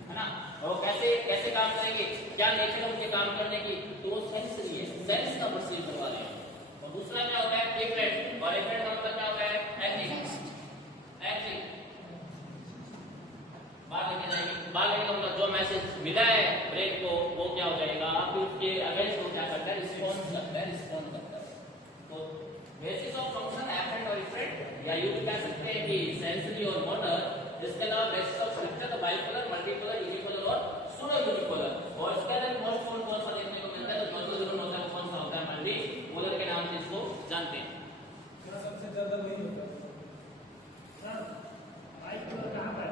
है ना। वो कैसे कैसे काम करेंगे, क्या नेचर है उनके काम करने की, तो वो सेंसरी है, सेंस का परसीव करवा रहे हैं। और दूसरा क्या होता है इफेक्ट, और इफेक्ट का मतलब क्या होता है एक्टिंग, एक्टिंग बाहर लेके जाएंगे, बाहर लेके का मतलब जो मैसेज मिला है ब्रेन को वो क्या हो जाएगा, आप उसके अगेंस्ट वो क्या करता है रिस्पॉन्स करता है, रिस्पॉन्ड करता है। तो बेसिस ऑफ फंक्शन एफरेंट और इफेक्ट, या यूं कह सकते हैं कि सेंसरी और मोटर, इसके अलावा बेसिस ऑफ स्ट्रक्चर तो बाइपोलर, मल्टीपोलर, यूनिपोलर और सूडो यूनिपोलर। और इसके अंदर मोस्ट कौन सा देखने को मिलता है, तो जो जरूर होता है वो कौन सा होता है मल्टीपोलर के नाम से इसको जानते हैं। क्या सबसे ज्यादा वही होता है सर, बाइपोलर कहां पर है?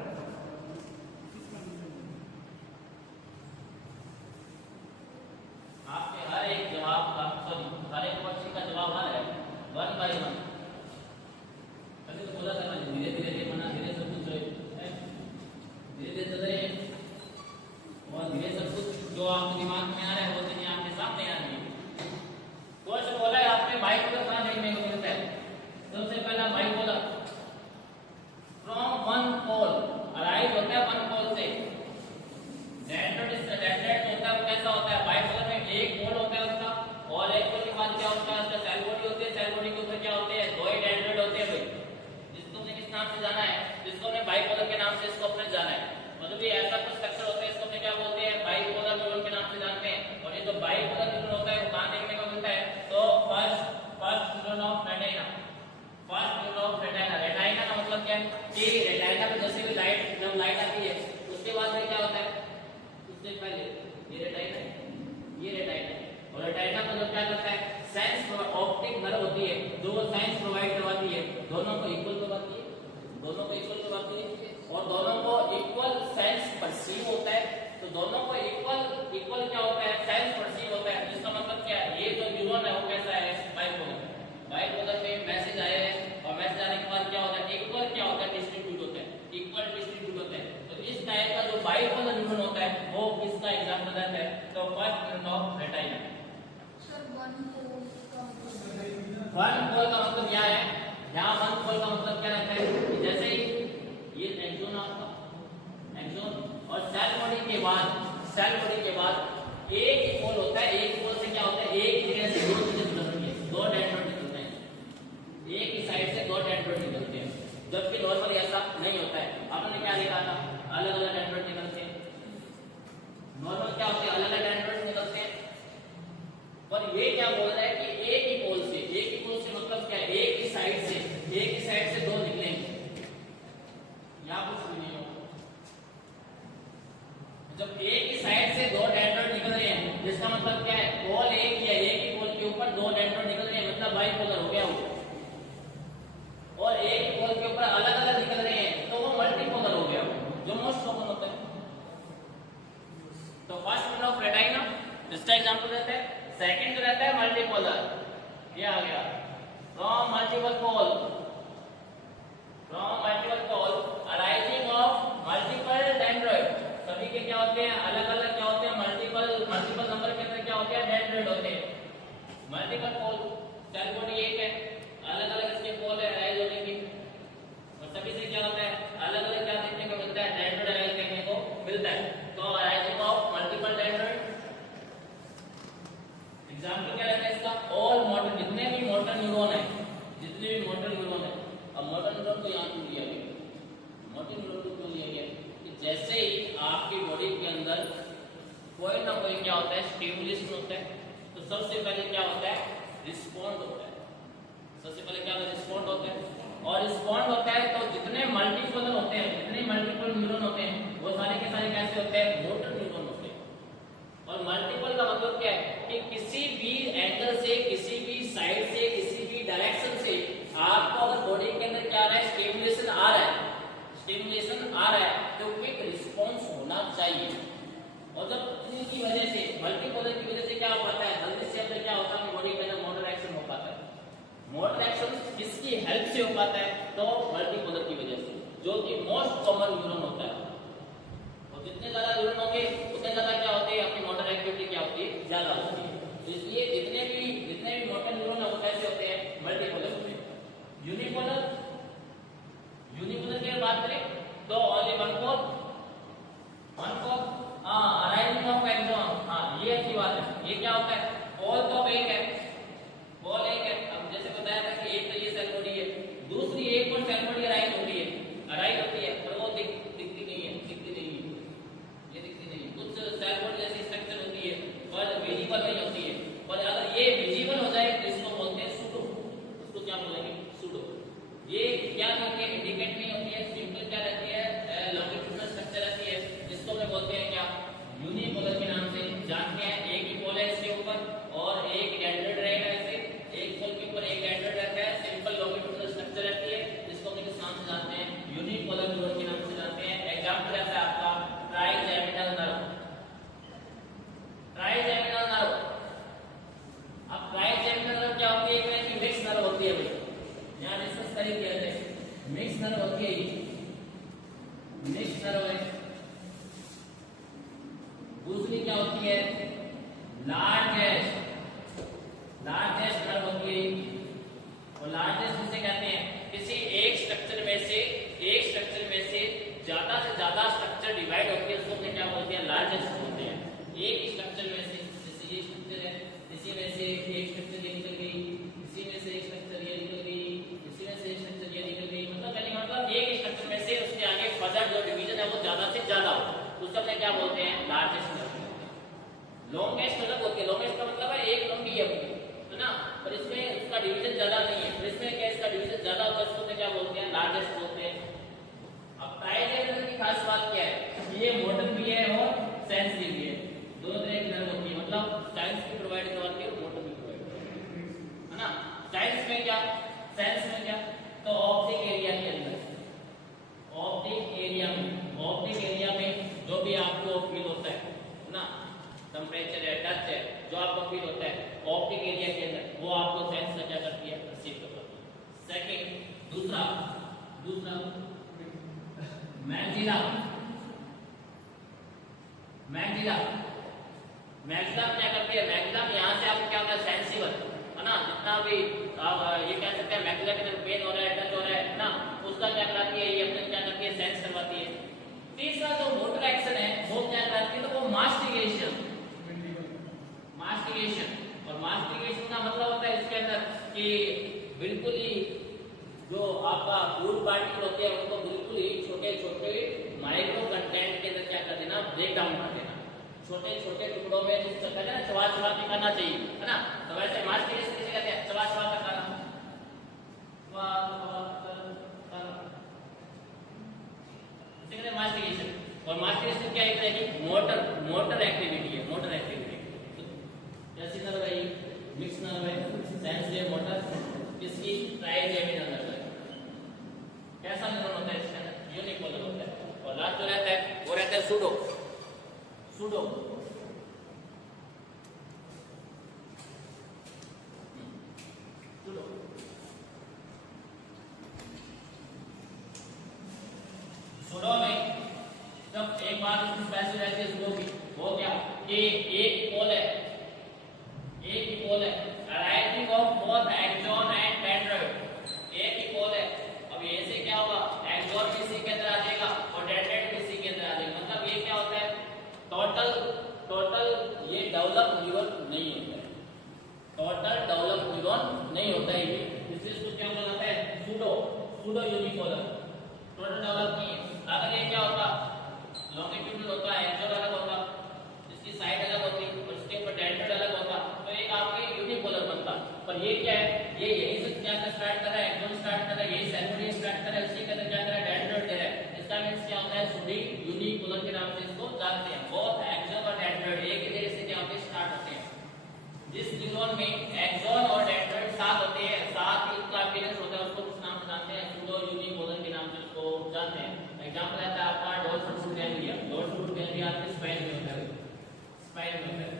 आपके हर एक जवाब का, सॉरी हर एक क्वेश्चन का जवाब आ रहा है 1 बाय 1। अभी तो बोला था धीरे धीरे देखना, धीरे सब कुछ है, धीरे धीरे चल रहे हैं और धीरे सब कुछ जो आपके दिमाग में आ रहा है वो चीजें आपके सामने आ रही है। क्वेश्चन बोला है आपने बाइपोलर कहां देखने को मिलता है, सबसे पहला bipolar from one pole, arise होता है वन पोल से। डेंड्राइट होता है वो कैसा होता है, बाइपोलर में एक पोल होता है उसका, और एक पोल के बाद क्या होता है उसका सेल बॉडी होती है, सेल बॉडी के ऊपर क्या होते हैं दो ही डेंड्राइट होते हैं भाई, जिसको हमने किस नाम से जाना है, जिसको हमने बाइपोलर के नाम से इसको अपने जाना है। मतलब ये ऐसा कुछ स्ट्रक्चर होता है इसको हमने क्या बोलते हैं बाइपोलर न्यूरॉन के नाम से जानते हैं। और ये जो बाइपोलर न्यूरॉन होता है वो कहां देखने को मिलता है, तो first neuron of retina, first neuron of retina. Retina का मतलब क्या है कि रेटिना में जैसे भी लाइट, जब लाइट आती है उसके बाद में क्या होता है, उससे पहले ये रेटिना है, ये रेटिना है, और रेटिना मतलब क्या करता है सेंस, ऑप्टिक नर्व होती है जो वो सेंस प्रोवाइड करवाती है, दोनों को इक्वल करवाती है, दोनों को इक्वल करवाती है, और दोनों को इक्वल सेंस परसीव होता है। तो दोनों को इक्वल इक्वल क्या होता है सेंस परसीव होता है, जिसका मतलब क्या है ये जो न्यूरॉन है वो कैसा है बाइपोलर, बाइपोलर में मैसेज आया है और मैसेज आने के बाद क्या होता है इक्वल क्या होता है डिस्ट्रीब्यूट होता है, इक्वल डिस्ट्रीब्यूट होता है। तो इस टाइप का जो बाइपोलर न्यूरॉन होता है वो किसका एग्जांपल है, तो first neuron of retina. One pole का मतलब क्या है, यहाँ वन पोल का मतलब क्या रहता है कि जैसे ही ये एक्सोन आपका एक्सोन और सेल बॉडी के बाद, सेल बॉडी के बाद एक ही पोल होता है, एक पोल से क्या होता है एक जगह से दो चीजें निकलती है, दो डेंड्राइट निकलते हैं, एक ही साइड से दो डेंड्राइट निकलते हैं, जबकि नॉर्मली ऐसा नहीं होता है। आपने क्या देखा था अलग अलग डेंड्राइट निकलते हैं, नॉर्मल क्या होते हैं अलग अलग डेंड्राइट निकलते हैं, पर ये क्या बोल रहा है कि एक ही पोल से, एक ही पोल से मतलब क्या है एक ही साइड से, एक ही साइड से दो निकलेंगे, यहां कुछ भी नहीं होगा। जब एक ही साइड से दो डेंड्राइट निकल रहे हैं जिसका मतलब क्या है पोल एक या एक ही पोल के ऊपर दो डेंड्राइट निकल रहे हैं, मतलब बाइपोलर हो गया वो, और एक ही पोल के ऊपर अलग अलग निकल रहे हैं तो वो मल्टीपोलर हो गया जो मोस्ट कॉमन होता है। तो फर्स्ट वन ऑफ रेटिना इसका एग्जांपल रहता है, सेकंड जो रहता है मल्टीपोलर, ये आ गया from multiple pole, from multiple pole arising of multiple dendrite. सभी के क्या होते हैं अलग अलग क्या होते हैं मल्टीपल, मल्टीपल नंबर के अंदर क्या होते हैं डेंड्राइट होते हैं। मल्टीपल पोल सेल बॉडी एक है, अलग अलग इसके पोल है अराइज होने की, और सभी से क्या होता है अलग अलग क्या देखने को मिलता है डेंड्राइट अराइज देखने को मिलता है। तो arising of multiple dendrite example क्या रहता है इसका, ऑल मोटर, जितने भी मोटर न्यूरॉन है, जितने भी मोटर न्यूरॉन है। अब मोटर न्यूरॉन को यहाँ क्यों लिया गया, मोटर न्यूरॉन को क्यों लिया गया कि जैसे ही आपकी बॉडी के अंदर कोई ना कोई क्या होता है स्टिमुलेशन होता है, तो सबसे पहले क्या होता है रिस्पॉन्ड होता है, सबसे पहले क्या होता है रिस्पॉन्ड होता है, और रिस्पॉन्ड होता है तो जितने मल्टीपल होते हैं, जितने मल्टीपल न्यूरॉन होते हैं वो सारे के सारे कैसे होते हैं मोटर न्यूरॉन होते हैं। और मल्टीपल का मतलब क्या है कि किसी भी एंगल से, किसी भी साइड से, किसी भी डायरेक्शन से आपको अगर बॉडी के अंदर क्या आ रहा है स्टिमुलेशन आ रहा है, स्टिमुलेशन आ रहा है तो क्विक रिस्पांस होना चाहिए। और जब इनकी वजह से मल्टीपोलर की वजह से क्या हो पाता है जल्दी से अंदर क्या होता है बॉडी के अंदर मोटर एक्शन हो पाता है। मोटर एक्शन किसकी हेल्प से हो पाता है, तो मल्टीपोलर की वजह से, जो कि मोस्ट कॉमन न्यूरॉन होता है। और जितने ज्यादा न्यूरॉन होंगे उतने ज्यादा क्या होते हैं अपनी मोटर एक्टिविटी क्या होती है ज्यादा होती है। इसलिए जितने भी मोटर न्यूरॉन है वो कैसे होते हैं मल्टीपोलर होते हैं। यूनिपोलर, यूनिपोलर की बात करें तो ओनली वन पोल हाँ अराइविंग ऑफ एक्सॉन, हाँ ये अच्छी बात है। ये क्या होता है, पोल तो एक है, पोल एक है। अब जैसे बताया था कि एक तो ये सेल बॉडी है, दूसरी एक और सेल बॉडी अराइव होती है, अराइव होती है, पर वो दिखती नहीं है, दिखती नहीं है, ये दिखती नहीं है। कुछ सेल बॉडी जैसी स्ट्रक्चर होती है पर विजिबल नहीं होती है, पर अगर ये विजिबल हो जाए तो इसको बोलते हैं सूडो। इसको क्या बोलेंगे, सूडो। ये क्या करती है, इंडिकेट नहीं होती है, सिंपल क्या रहती है, लॉन्गिट्यूडनल स्ट्रक्चर रहती है, जिसको हम बोलते हैं क्या, यूनिपोलर के नाम से जानते हैं। एक ही पोल है इसके ऊपर और एक डेंड्रेट रहेगा, ऐसे एक पोल के ऊपर एक डेंड्रेट रहता है, सिंपल लॉन्गिट्यूडनल स्ट्रक्चर रहती है, जिसको हम किस नाम से जानते हैं, यूनिपोलर न्यूरॉन के नाम से जानते हैं। एग्जांपल रहता है आपका ट्राइजेमिनल नर्व, ट्राइजेमिनल नर्व। अब ट्राइजेमिनल नर्व क्या होती है, एक मिक्स नर्व होती है भाई, यहाँ डिस्कस करी किया जाए, मिक्स नर्व होती है, मिक्स नर्व है। दूसरी क्या होती है, लार्जेस्ट, लार्जेस्ट नर्व होती है। और लार्जेस्ट किसे कहते हैं, किसी एक स्ट्रक्चर में से, एक स्ट्रक्चर में से ज्यादा स्ट्रक्चर डिवाइड होती है, उसको हम क्या बोलते हैं, लार्जेस्ट बोलते हैं। एक स्ट्रक्चर में से, जैसे ये स्ट्रक्चर है, इसी में से एक स्ट्रक्चर ये निकल गई, इसी में से एक स्ट्रक्चर ये निकल गई, इसी में से एक स्ट्रक्चर ये निकल गई, मतलब एक स्ट्रक्चर में से उसके आगे फर्दर जो डिवीजन है वो ज्यादा से ज्यादा हो, उसको हम क्या बोलते हैं, लार्जेस्ट नर्व। लॉन्गेस्ट अलग होती है, लॉन्गेस्ट का मतलब है एक लंबी है ना, पर इसमें उसका डिवीजन ज्यादा नहीं है, पर इसमें क्या इसका डिवीजन ज्यादा होता है, उसको क्या बोलते हैं, लार्जेस्ट बोलते हैं। अब ट्राइजेमिनल की खास बात क्या है, ये मोटर भी है और सेंसरी भी है, दोनों तरह की नर्व होती है, मतलब साइंस भी प्रोवाइड करवाती है और मोटर भी प्रोवाइड करवाती है ना। साइंस में क्या, साइंस में क्या, तो ऑप्टिक एरिया के अंदर, ऑप्टिक एरिया में, ऑप्टिक एरिया में जो भी आपको फील होता है ना, टेम्परेचर है, टच है, जो आपको फील होता है ऑप्टिक एरिया के अंदर, वो आपको सेंस क्या करती है, परसीव करती है। सेकंड, दूसरा मैक्सिला, मैक्सिला, मैक्सिला क्या करती है, मैक्सिला यहाँ से आपको क्या होता है, सेंसिबल है ना, जितना भी आप ये कह सकते हैं मैक्सिला के अंदर पेन हो रहा है, टच हो रहा है ना, उसका क्या कराती है, ये अपने क्या करती है, सेंस करवाती है। तीसरा जो मोटर एक्शन है वो क्या करती है, तो वो मास्टिकेशन, मास्टिकेशन। और मास्टिकेशन का मतलब होता है इसके अंदर कि बिल्कुल ही जो आपका फूड पार्टिकल होते हैं उनको बिल्कुल ही छोटे छोटे माइक्रो कंटेंट के अंदर क्या कर देना, ब्रेक डाउन कर देना, छोटे छोटे टुकड़ों में, जिस कहते हैं ना चबा चबा के खाना चाहिए, है ना, तो वैसे मास्टिकेशन किसे कहते हैं, चबा चबा कर खाना, मास्टिकेशन। और मास्टिकेशन क्या एक तरह की मोटर एक्टिविटी है, मोटर एक्टिविटी। जैसी नर्व है, मिक्स नर्व है, सेंसरी मोटर, किसकी, ट्राइजेमिनल नर्व है। कैसा न्यूरॉन होता है इसके अंदर, यूनिपोलर होता है। और लास्ट जो रहता है वो रहता है सूडो, सूडो, सूडो। सूडो में जब एक बात इसकी स्पेशल रहती है सूडो की, वो क्या कि एक पोल है, एक ही पोल है, arriving of both axon and dendrite, एक ही पोल है। अब ये से क्या होगा, एक्सॉन भी इसी के अंदर आ जाएगा और डेंड्राइट भी इसी के अंदर आ जाएगा, मतलब ये क्या होता है, टोटल ये डेवलप न्यूरॉन नहीं होता है, टोटल डेवलप न्यूरॉन नहीं होता है, इसलिए इसको क्या बोला जाता है, pseudo, pseudo unipolar, total develop नहीं है। अगर ये क्या होता, लॉन्गिट्यूडनल होता है, एक्सॉन अलग होता, इसकी साइड अलग होती और इसके ऊपर डेंड्राइट अलग होता, तो एक आपके यूनिपोलर बनता। पर ये क्या है, ये यहीं से क्या स्टार्ट कर रहा है, एक्सॉन स्टार्ट कर रहा है, यही सेल स्टार्ट कर रहा है, इसी के अंदर क्या कर रहा है, डेंड्राइट दे रहा है। इसका मींस क्या होता है, सूडी यूनिपोलर के नाम से इसको जानते हैं। बोथ एक्सॉन और डेंड्राइट एक ही जगह से क्या होते हैं, स्टार्ट होते हैं। जिस न्यूरॉन में एक्सॉन और डेंड्राइट साथ होते हैं, साथ ही उसका अपीयरेंस होता है, उसको किस नाम से जानते हैं, सूडो यूनिपोलर के नाम से उसको जानते हैं। एग्जांपल रहता है आपका dorsal root ganglia, dorsal root ganglia आपके स्पाइन में होता है, स्पाइन में होता है।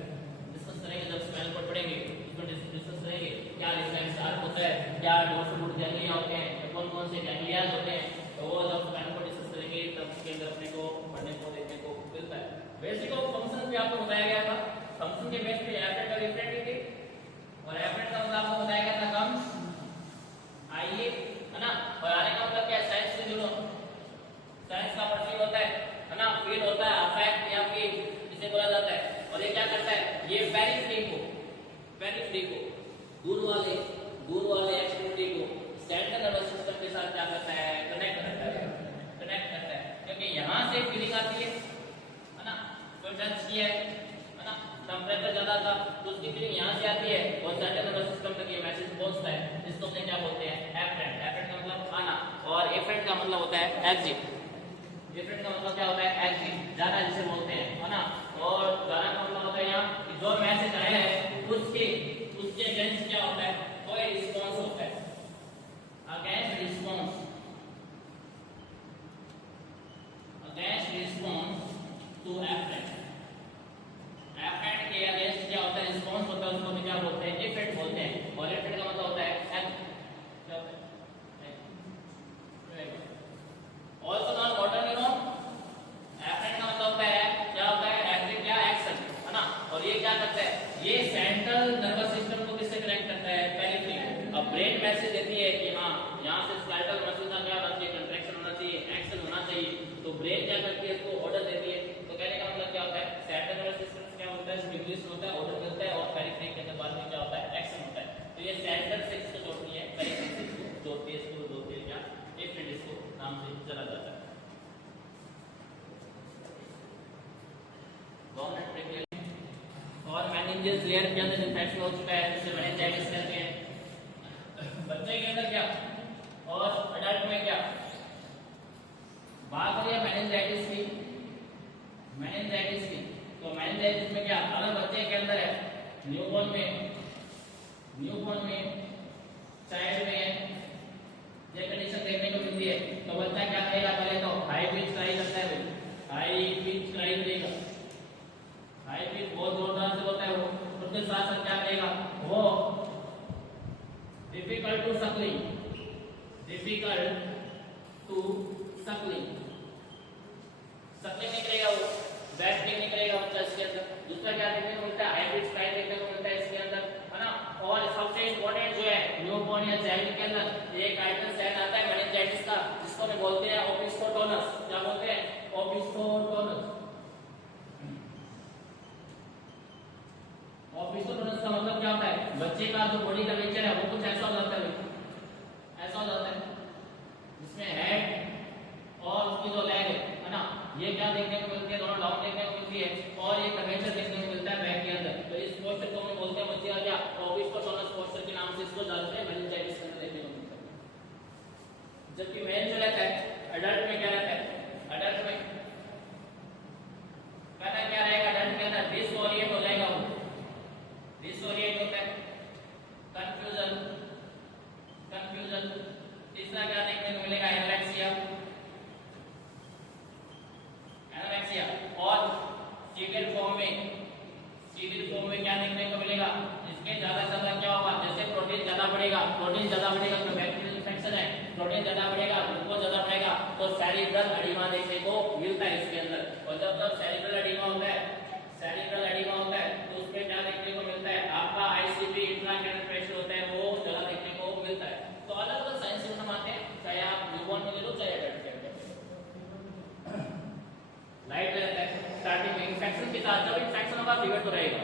डिस्कस करेंगे जब स्पाइन पर पढ़ेंगे, इसमें डिस्कस करेंगे क्या स्पाइन शार्प होता है, क्या डोर्सल रूट गैंग्लिया होते हैं, कौन कौन से गैंग्लियाज होते हैं, तो वो जब स्पाइन को डिस्कस करेंगे तब उसके अंदर अपने को पढ़ने को देखने को मिलता है। बेसिक ऑफ फंक्शन भी आपको बताया गया था, फंक्शन के बेस पे एफरेट और इफरेट ही थे, और एफरेट का मतलब आपको बताया गया था कम्स आइए, है ना, और आने का मतलब क्या है, साइंस से जुड़ो, साइंस का परसीव होता है ना, फील होता है, अफेक्ट या फिर पेरिफेरी को, दूर वाले एक्सट्रीमिटी को सेंट्रल नर्वस सिस्टम के साथ क्या करता है, कनेक्ट करता है, क्योंकि यहाँ से फीलिंग आती है ना, कोई टच किया है ना, टेम्परेचर ज्यादा था तो उसकी फीलिंग यहाँ से आती है और सेंट्रल नर्वस सिस्टम तक ये मैसेज पहुंचता है, जिसको हम क्या बोलते हैं, एफरेंट का मतलब आना और एफरेंट का मतलब होता है एग्जिट। एफरेंट का मतलब क्या होता है, एग्जिट, जाना जिसे बोलते हैं, है ना। और जाना का मतलब होता है यहाँ कि जो मैसेज आया है उसके अगेंस्ट क्या होता है, कोई रिस्पांस होता है, against response to efferent. Efferent के अगेंस्ट क्या होता है, रिस्पांस होता है, उसको भी क्या बोलते हैं, एफरेंट बोलते हैं। और एफरेंट का मतलब होता है एग्जिट। क्या होता है, also known motor neuron। Efferent का मतलब होता है क्या होता है, एग्जिट या एक्शन, है ना। और ये क्या करता है, ये सेंट्रल नर्वस सिस्टम को किससे कनेक्ट करता है, पेरिफेरी को। अब ब्रेन मैसेज देती है कि हाँ यहाँ से स्केलेटल मसल का क्या होना चाहिए, कंट्रैक्शन होना चाहिए, एक्शन होना चाहिए, तो ब्रेन क्या करती है, इसको ऑर्डर देती है। तो कहने का मतलब क्या होता है, सेंट्रल नर्वस सिस्टम क्या होता है, स्टिमुलस होता है, ऑर्डर मिलता है, और पेरिफेरी के बाद में क्या होता है, एक्शन होता है। तो ये सेंट्रल से इसको जोड़ती है, पेरिफेरी से इसको जोड़ती है, इसको जोड़ती है क्या, एफरेंट, इसको नाम से चला जाता है। और मेनिंजेस लेयर के अंदर इन्फेक्शन हो चुका है, जिसे मेनिंजाइटिस कहते हैं। बच्चे के अंदर क्या और अडल्ट में क्या, बात करिए मेनिंजाइटिस की, तो मेनिंजाइटिस में क्या, अगर बच्चे के अंदर है, न्यूबॉर्न में चाइल्ड में ये कंडीशन देखने को मिलती है, तो बच्चा क्या करेगा, पहले तो हाई पिच क्राई करता है, हाई पिच क्राई करेगा, हाई पिच बहुत जोरदार से होता है वो। उसके साथ साथ क्या करेगा वो, डिफिकल्ट टू सकलिंग नहीं करेगा वो, बैट नहीं करेगा बच्चा इसके अंदर। दूसरा क्या देखने को मिलता है, हाई पिच क्राई देखने को मिलता है इसके अंदर, है ना। और सबसे इंपॉर्टेंट जो है न्यूबॉर्न या चाइल्ड के अंदर एक आइटम सेट आता है मेनिंजाइटिस का, जिसको हम बोलते हैं ओपिस्टोटोनस। क्या बोलते हैं, ओपिस्टोटोनस। ओपिस्टोटोनस का मतलब क्या होता है, बच्चे का जो बॉडी का नेचर है वो कुछ ऐसा हो जाता है, जिसमें हेड और उसकी जो लेग है ना, ये क्या देखने को मिलती है, दोनों डाउन देखने को मिलती है, और ये कर्वेचर देखने को मिलता है बैक के अंदर। तो इस पोस्चर को हम बोलते हैं बच्चे का क्या, ओपिस्टोटोनस पोस्चर के नाम से इसको जानते हैं, मेनिंजाइटिस के अंदर देखने को मिलता है। जबकि मेल जो रहता है, अडल्ट में क्या रहता है, अडल्ट में कहना क्या रहेगा, अडल्ट के अंदर डिसओरिएंट हो जाएगा वो, डिसओरिएंट होता है, कंफ्यूजन। तीसरा क्या देखने को मिलेगा, एनोरेक्सिया, और सीवियर फॉर्म में क्या देखने को मिलेगा, इसके ज्यादा क्या होगा, जैसे प्रोटीन ज्यादा बढ़ेगा तो बैक्टीरियल इन्फेक्शन है, प्रोटीन ज्यादा बढ़ेगा, ग्लूकोज ज्यादा बढ़ेगा, तो सेरिब्रल एडिमा देखने को मिलता है इसके अंदर। और जब सेरिब्रल एडिमा होता है तो उसमें क्या देखने को मिलता है, आपका आईसीपी इंट्राक्रैनियल प्रेशर होता है, वो ज्यादा देखने को मिलता है। तो अलग अलग साइन सिम्टम आते हैं, चाहे आप न्यूबॉर्न में ले लो चाहे एडल्ट के अंदर। लाइट रहता है स्टार्टिंग में, इन्फेक्शन के साथ जब इन्फेक्शन होगा फीवर तो रहेगा,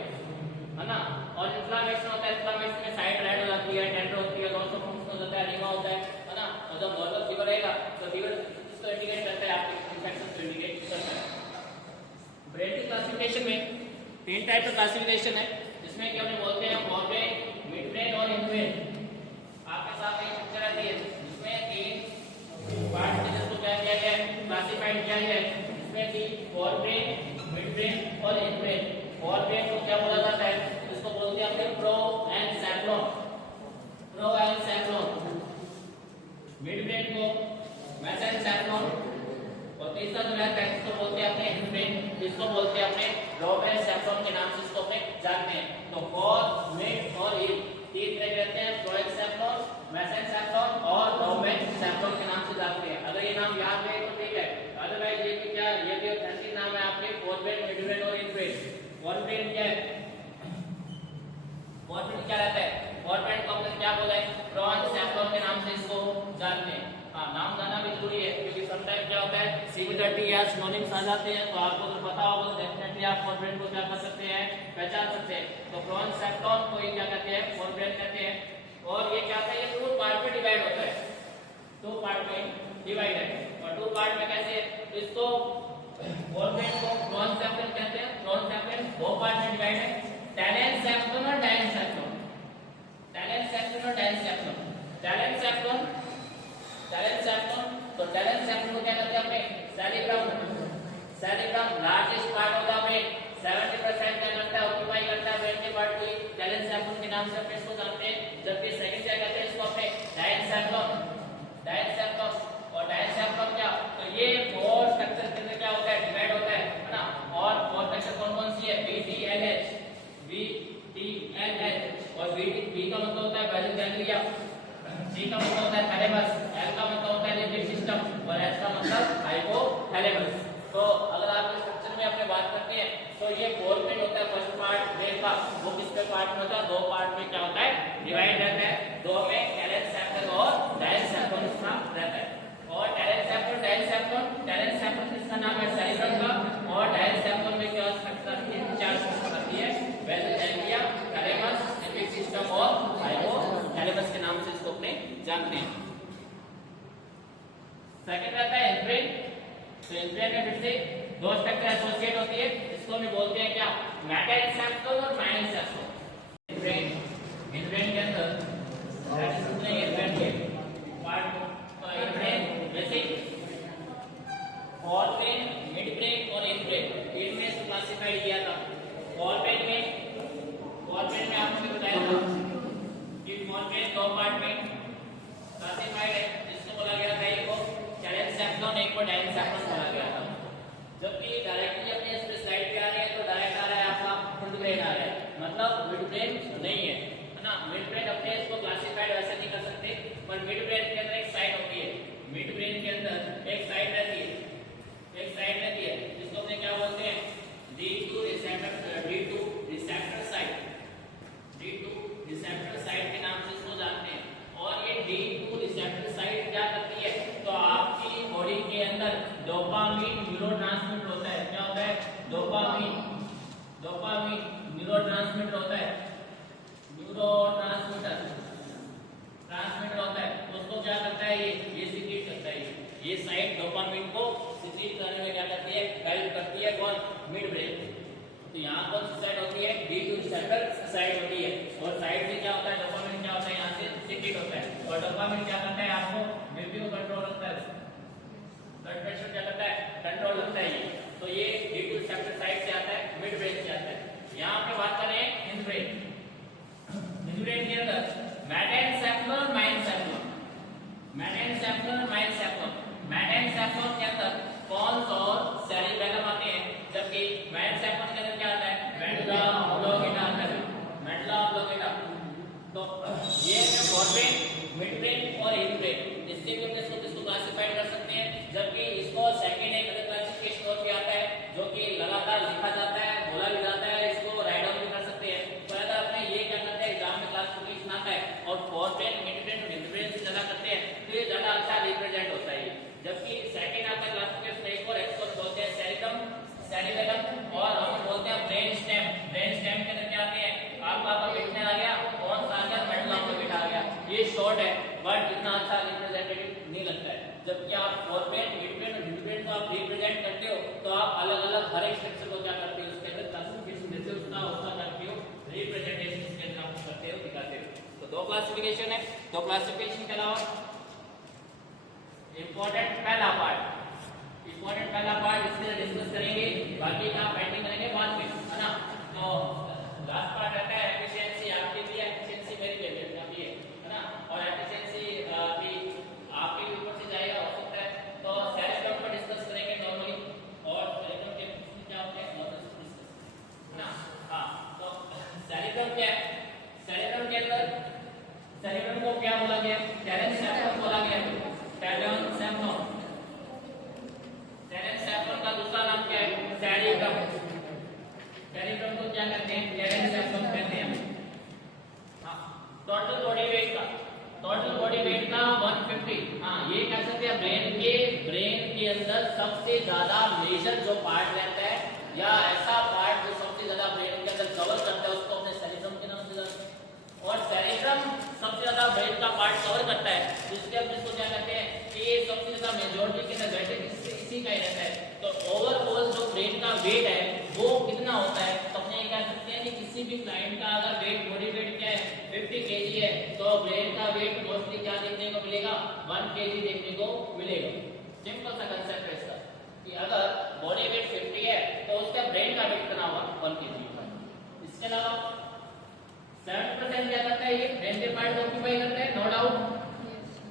है ना। और इन्फ्लेमेशन होता है, इन्फ्लेमेशन में साइड रेड हो जाती है, टेंडर होती है, लॉस ऑफ फंक्शन हो जाता है, एडिमा होता है ना। और जब नॉर्मल फीवर रहेगा तो फीवर इसको इंडिकेट करता है, आपके इन्फेक्शन को इंडिकेट करता है। ब्रेन की क्लासिफिकेशन में 3 टाइप का क्लासिफिकेशन है, जिसमें कि हम बोलते हैं फोरब्रेन, मिड ब्रेन और इनब्रेन। आपके सामने एक पिक्चर आती है, जिसमें 3 पार्ट में जिसको क्या किया गया है, क्लासिफाइड किया गया है, जिसमें कि फोरब्रेन, मिड ब्रेन और इनब्रेन। फोरब्रेन को क्या बोला जाता है, इसको बोलते हैं अपने pro and saffron. Mid brain को मेसेनसेफ्रॉन, और तीसरा जो रहता है इसको बोलते हैं अपने इनब्रेन, जिसको बोलते हैं अपने लोब एंड सैफ्रॉन के नाम से इसको अपने जानते हैं। तो फोर, मिड और इन 3 तरह के रहते हैं, प्रोएक्सेफ्रॉन, मेसेनसेफ्रॉन और लोब एंड सैफ्रॉन के नाम से जानते हैं। अगर ये नाम याद रहे तो ठीक है, अदरवाइज ये भी क्या, ये भी ऑथेंटिक नाम है आपके फोरब्रेन, मिडब्रेन और इनब्रेन। फोरब्रेन क्या है, फोरब्रेन क्या रहता है, फोरब्रेन को हमने क्या बोला है, प्रो एंड सैफ्रॉन के नाम से इसको जानते हैं। हाँ, नाम जानना भी जरूरी है, क्योंकि समटाइम क्या होता है सिमिलरिटी या सिनोनिम्स आ जाते हैं, तो आपको तो पता होगा, तो डेफिनेटली आप फोरब्रेन को क्या कर सकते हैं, पहचान सकते हैं। तो प्रॉन सेप्टॉन को ये क्या कहते हैं, फोरब्रेन कहते हैं। और ये क्या है, ये टू पार्ट में डिवाइड होता है, टू पार्ट में डिवाइड है। और टू पार्ट में कैसे, तो इसको फोरब्रेन को प्रॉन सेप्टॉन कहते हैं। प्रॉन सेप्टॉन दो पार्ट में डिवाइड है, टैलेंट सेप्टॉन और डाइन सेप्टॉन। टैलेंट सेप्टॉन और डाइन सेप्टॉन। टैलेंट सेप्टॉन, टैलेंट सेप्टॉन, तो टैलेंट सेप्टॉन को क्या कहते हैं अपने, cerebrum. Cerebrum largest part of the brain, 70% क्या करता है, ऑक्यूपाई करता है ब्रेन के पार्ट को। टैलेंट सेप्टॉन के नाम से अपने इसको जानते हैं। जबकि सेकंड क्या कहते हैं इसको अपने, डाइन सेप्टॉन। डाइन सेप्टॉन, और डाइन सेप्टॉन क्या, तो ये फोर स्ट्रक्चर के अंदर क्या होता है, डिवाइड होता है ना। और फोर स्ट्रक्चर कौन कौन सी है, VTLH, VTLH। और V का मतलब होता है बेसल गैंग्लिया, G का मतलब होता है थैलेमस, L का मतलब होता है लिम्बिक सिस्टम, और H का मतलब हाइपोथैलेमस। तो अगर आप इस स्ट्रक्चर में अपने बात करते हैं, तो ये फोरब्रेन होता है फर्स्ट पार्ट ब्रेन का, वो किसके पार्ट में होता है, दो पार्ट में क्या होता है, डिवाइड रहता है। दो में टैलेंट सेप्टॉन और डाइन सेप्टॉन इसका रहता है। और टैलेंट सेप्टॉन, डाइन सेप्टॉन, टैलेंट सेप्टॉन इसका नाम है सेरिब्रम का, और डाइन सेप्टॉन में क्या स्ट्रक्चर आती है, चार स्ट्रक्चर आती है, basal ganglia, thalamus, limbic system और हाइपोथैलेमस के नाम से इसको अपने जानते हैं। सेकंड रहता है इनब्रेन। तो इनब्रेन में फिर से दो स्ट्रक्चर एसोसिएट होती है, इसको हम बोलते हैं क्या, मैटर सेप्टॉन और माइंड सेप्टॉन। इनब्रेन, इनब्रेन के अंदर इनब्रेन के पार्ट, तो इनब्रेन बेसिक, फोरब्रेन, मिडब्रेन और इनब्रेन, तीन में क्लासिफाइड किया था। फोरब्रेन में आपको बताया था कि फोरब्रेन दो पार्ट में क्लासिफाइड है, जिसको बोला गया था एक को टैलेंट सेप्टॉन, एक को डाइन सेप्टॉन बोला गया था। जबकि डायरेक्टली अपने इस पे स्लाइड पे आ रहे हैं, तो डायरेक्ट आ रहा है आपका फ्रंट ब्रेन आ रहा है, मतलब मिड ब्रेन नहीं है, है ना। मिड ब्रेन अपने इसको क्लासिफाइड वैसे नहीं कर सकते, पर मिड ब्रेन के अंदर एक साइड होती है, मिड ब्रेन के अंदर एक साइड रहती है, एक साइड रहती है, जिसको अपने क्या बोलते हैं, D2 receptor side, D2 receptor side के नाम से इसको जानते हैं। और ये D2 रिसेप्टर साइट क्या करती है, तो आपकी बॉडी के अंदर डोपामिन न्यूरोट्रांसमीटर होता है। क्या होता है, डोपामिन, डोपामिन न्यूरोट्रांसमीटर होता है, न्यूरोट्रांसमीटर ट्रांसमीटर होता है। तो उसको क्या करता है, ये सीक्रेट करता है, ये साइट डोपामिन को सीक्रेट करने में क्या करती है, हेल्प करती है। कौन, मिड ब्रेन। तो यहाँ कौन सी साइड होती है, D2 रिसेप्टर साइड होती है। और साइड से क्या होता है, डोपामिन क्या होता है, यहाँ से सीक्रेट होता है। और डोपामिन क्या करता है, आपको बीपी को कंट्रोल रखता है, ब्लड प्रेशर क्या करता है, कंट्रोल रखता है। तो ये D2 रिसेप्टर साइड से आता है, मिड ब्रेन से आता है। यहाँ पे बात करें इन ब्रेन, इन ब्रेन के अंदर मैटर सेप्टॉन, माइंड सेप्टॉन, मैटर सेप्टॉन, माइंड सेप्टॉन। मैटर सेप्टॉन के अंदर पॉन्स और सेरिबेलम आते हैं, जबकि माइंड सेप्टॉन के अंदर क्या आता है, मेडुला ऑब्लोंगेटा आता है, मेडुला ऑब्लोंगेटा। तो ये है फोरब्रेन, मिड ब्रेन और इन ब्रेन, इससे भी अपने इसको क्लासिफाइड कर सकते हैं। जबकि इसको सेकंड एक अलग क्लासिफिकेशन और भी आता है, जो कि लगातार लिखा जाता है, बोला भी जाता है, इसको राइट डाउन भी कर सकते हैं। तो अगर आपने ये क्या करते हैं, एग्जाम में क्लासिफिकेशन आता है और फोरब्रेन, मिड ब्रेन और इन ब्रेन से ज्यादा करते हैं, तो ये ज्यादा अच्छा रिप्रेजेंट होता है। जबकि सेकंड आपका क्लासिफिकेशन एक और एक्सपर्ट बोलते हैं सेरिब्रम, सेरिबेलम, और हम बोलते हैं ब्रेन स्टेम। ब्रेन स्टेम के अंदर क्या आते हैं, आपका बैठने आ गया, कौन सा आ गया, मेडुला ऑब्लोंगेटा आ गया। ये शॉर्ट है, बट इतना अच्छा रिप्रेजेंटेटिव नहीं लगता है। जबकि आप फोरब्रेन, मिड ब्रेन और इन ब्रेन को आप रिप्रेजेंट करते हो, तो आप अलग अलग हर एक स्ट्रक्चर को क्या करते हो, उसके अंदर क्लासिफिकेशन देते हो, उसका करते हो रिप्रेजेंटेशन, इसके अंदर आप करते हो, दिखाते हो। तो दो क्लासिफिकेशन है। दो क्लासिफिकेशन के अलावा इंपॉर्टेंट पहला पार्ट, इंपॉर्टेंट पहला पार्ट इसके डिस्कस करेंगे, बाकी का पेंडिंग करेंगे बाद में, है ना। तो लास्ट पार्ट रहता है एफिशिएंसी, आपके लिए एफिशिएंसी मेरी भी है ना। और एफिशिएंसी भी आपके ऊपर से जाएगा, हो सकता है। तो सेरिब्रम पर डिस्कस करेंगे नॉर्मली, और सेरिब्रम के क्या होते हैं, डिस्कस, है ना। हाँ, तो सेरिब्रम क्या है, सेरिब्रम के अंदर सेरिब्रम को क्या बोला गया, टैलेंट सेप्टॉन बोला गया, टैलेंट सेप्टॉन। टैलेंट सेप्टॉन का दूसरा नाम क्या है, सेरिब्रम। सेरिब्रम को क्या कहते हैं, टैलेंट सेप्टॉन कहते हैं। हाँ, टोटल बॉडी वेट का 150। हाँ, ये कह सकते हैं ब्रेन के सबसे ज्यादा मेजर जो पार्ट रहता है या ऐसा पार्ट जो सबसे ज्यादा ब्रेन के अंदर कवर करता है उसको अपने सेरेब्रम के नाम से जानते हैं। और सेरेब्रम सबसे ज्यादा ब्रेन का पार्ट कवर करता है, जिसके हम इसको क्या कहते हैं कि ये सबसे ज्यादा मेजॉरिटी के अंदर बैठे इसी का ही रहता है। तो ओवरऑल जो ब्रेन का वेट है वो कितना होता है, तो अपने ये कह सकते हैं कि किसी भी क्लाइंट का अगर वेट बॉडी वेट क्या है 50 केजी है तो ब्रेन का वेट मोस्टली क्या देखने को मिलेगा 1 केजी देखने को मिलेगा। सिंपल सा कंसेप्ट है इसका कि अगर बॉडी वेट 50 है तो उसका ब्रेन का वेट कितना होगा 1 केजी होगा। इसके अलावा 7% क्या करता है ये ब्रेन के पार्ट ऑक्यूपाई करता है, नो डाउट।